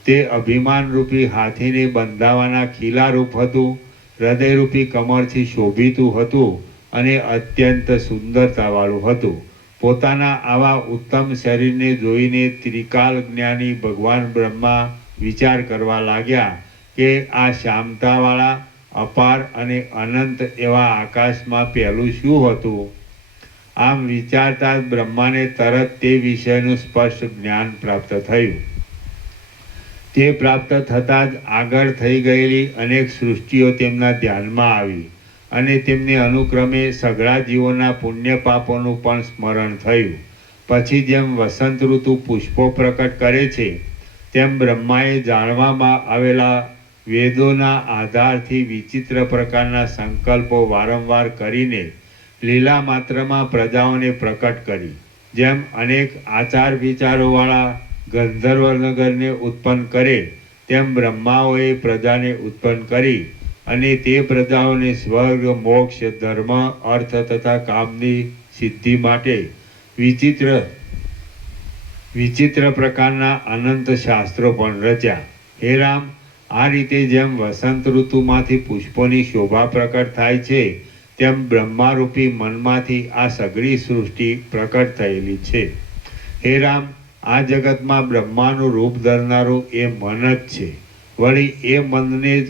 તે અભિમાનરૂપી હાથીને બંધાવાના ખીલારૂપ હતું, હૃદયરૂપી કમળથી શોભિતું હતું અને અત્યંત સુંદરતાવાળું હતું. પોતાના આવા ઉત્તમ શરીરને જોઈને ત્રિકાલ જ્ઞાની ભગવાન બ્રહ્મા વિચાર કરવા લાગ્યા કે આ શ્યામતાવાળા અપાર અને અનંત એવા આકાશમાં પહેલું શું હતું. આમ વિચારતા જ બ્રહ્માને તરત તે વિષયનું સ્પષ્ટ જ્ઞાન પ્રાપ્ત થયું. તે પ્રાપ્ત થતાં જ આગળ થઈ ગયેલી અનેક સૃષ્ટિઓ તેમના ધ્યાનમાં આવી અને તેમને અનુક્રમે સઘળા જીવોના પુણ્ય પાપોનું પણ સ્મરણ થયું. પછી જેમ વસંત ઋતુ પુષ્પો પ્રકટ કરે છે, તેમ બ્રહ્માએ જાણવામાં આવેલા વેદોના આધારથી વિચિત્ર પ્રકારના સંકલ્પો વારંવાર કરીને લીલા માત્રમાં પ્રજાઓને પ્રકટ કરી. જેમ અનેક આચાર વિચારોવાળા ગંધર્વનગરને ઉત્પન્ન કરે તેમ બ્રહ્માઓએ પ્રજાને ઉત્પન્ન કરી અને તે પ્રજાઓને સ્વર્ગ, મોક્ષ, ધર્મ, અર્થ તથા કામની સિદ્ધિ માટે વિચિત્ર પ્રકારના અનંત શાસ્ત્રો પણ રચ્યા. હે રામ, આ રીતે જેમ વસંત ઋતુમાંથી પુષ્પોની શોભા પ્રકટ થાય છે તેમ બ્રહ્મારૂપી મનમાંથી આ સઘળી સૃષ્ટિ પ્રકટ થયેલી છે. હે રામ, આ જગતમાં બ્રહ્માનું રૂપ ધરનારું એ મન જ છે. વળી એ મનને જ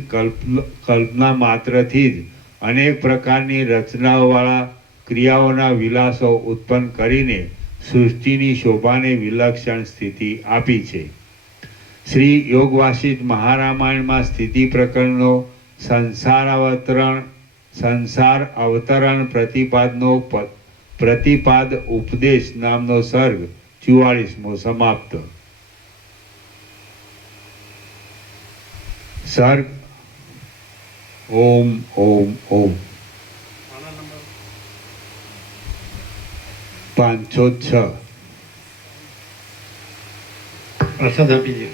કલ્પના માત્રથી જ અનેક પ્રકારની રચનાઓવાળા ક્રિયાઓના વિલાસો ઉત્પન્ન કરીને સૃષ્ટિની શોભાને વિલક્ષણ સ્થિતિ આપી છે. શ્રી યોગ વાસિષ્ઠ મહારામાયણમાં સ્થિતિ પ્રકરણનો સંસાર અવતરણ પ્રતિપાદ ઉપદેશ નામનો સર્ગ 44મો સમાપ્ત. સર્ગ ઓમ ઓમ ઓમ. આના નંબર 506. પ્રસાદ આપી દે.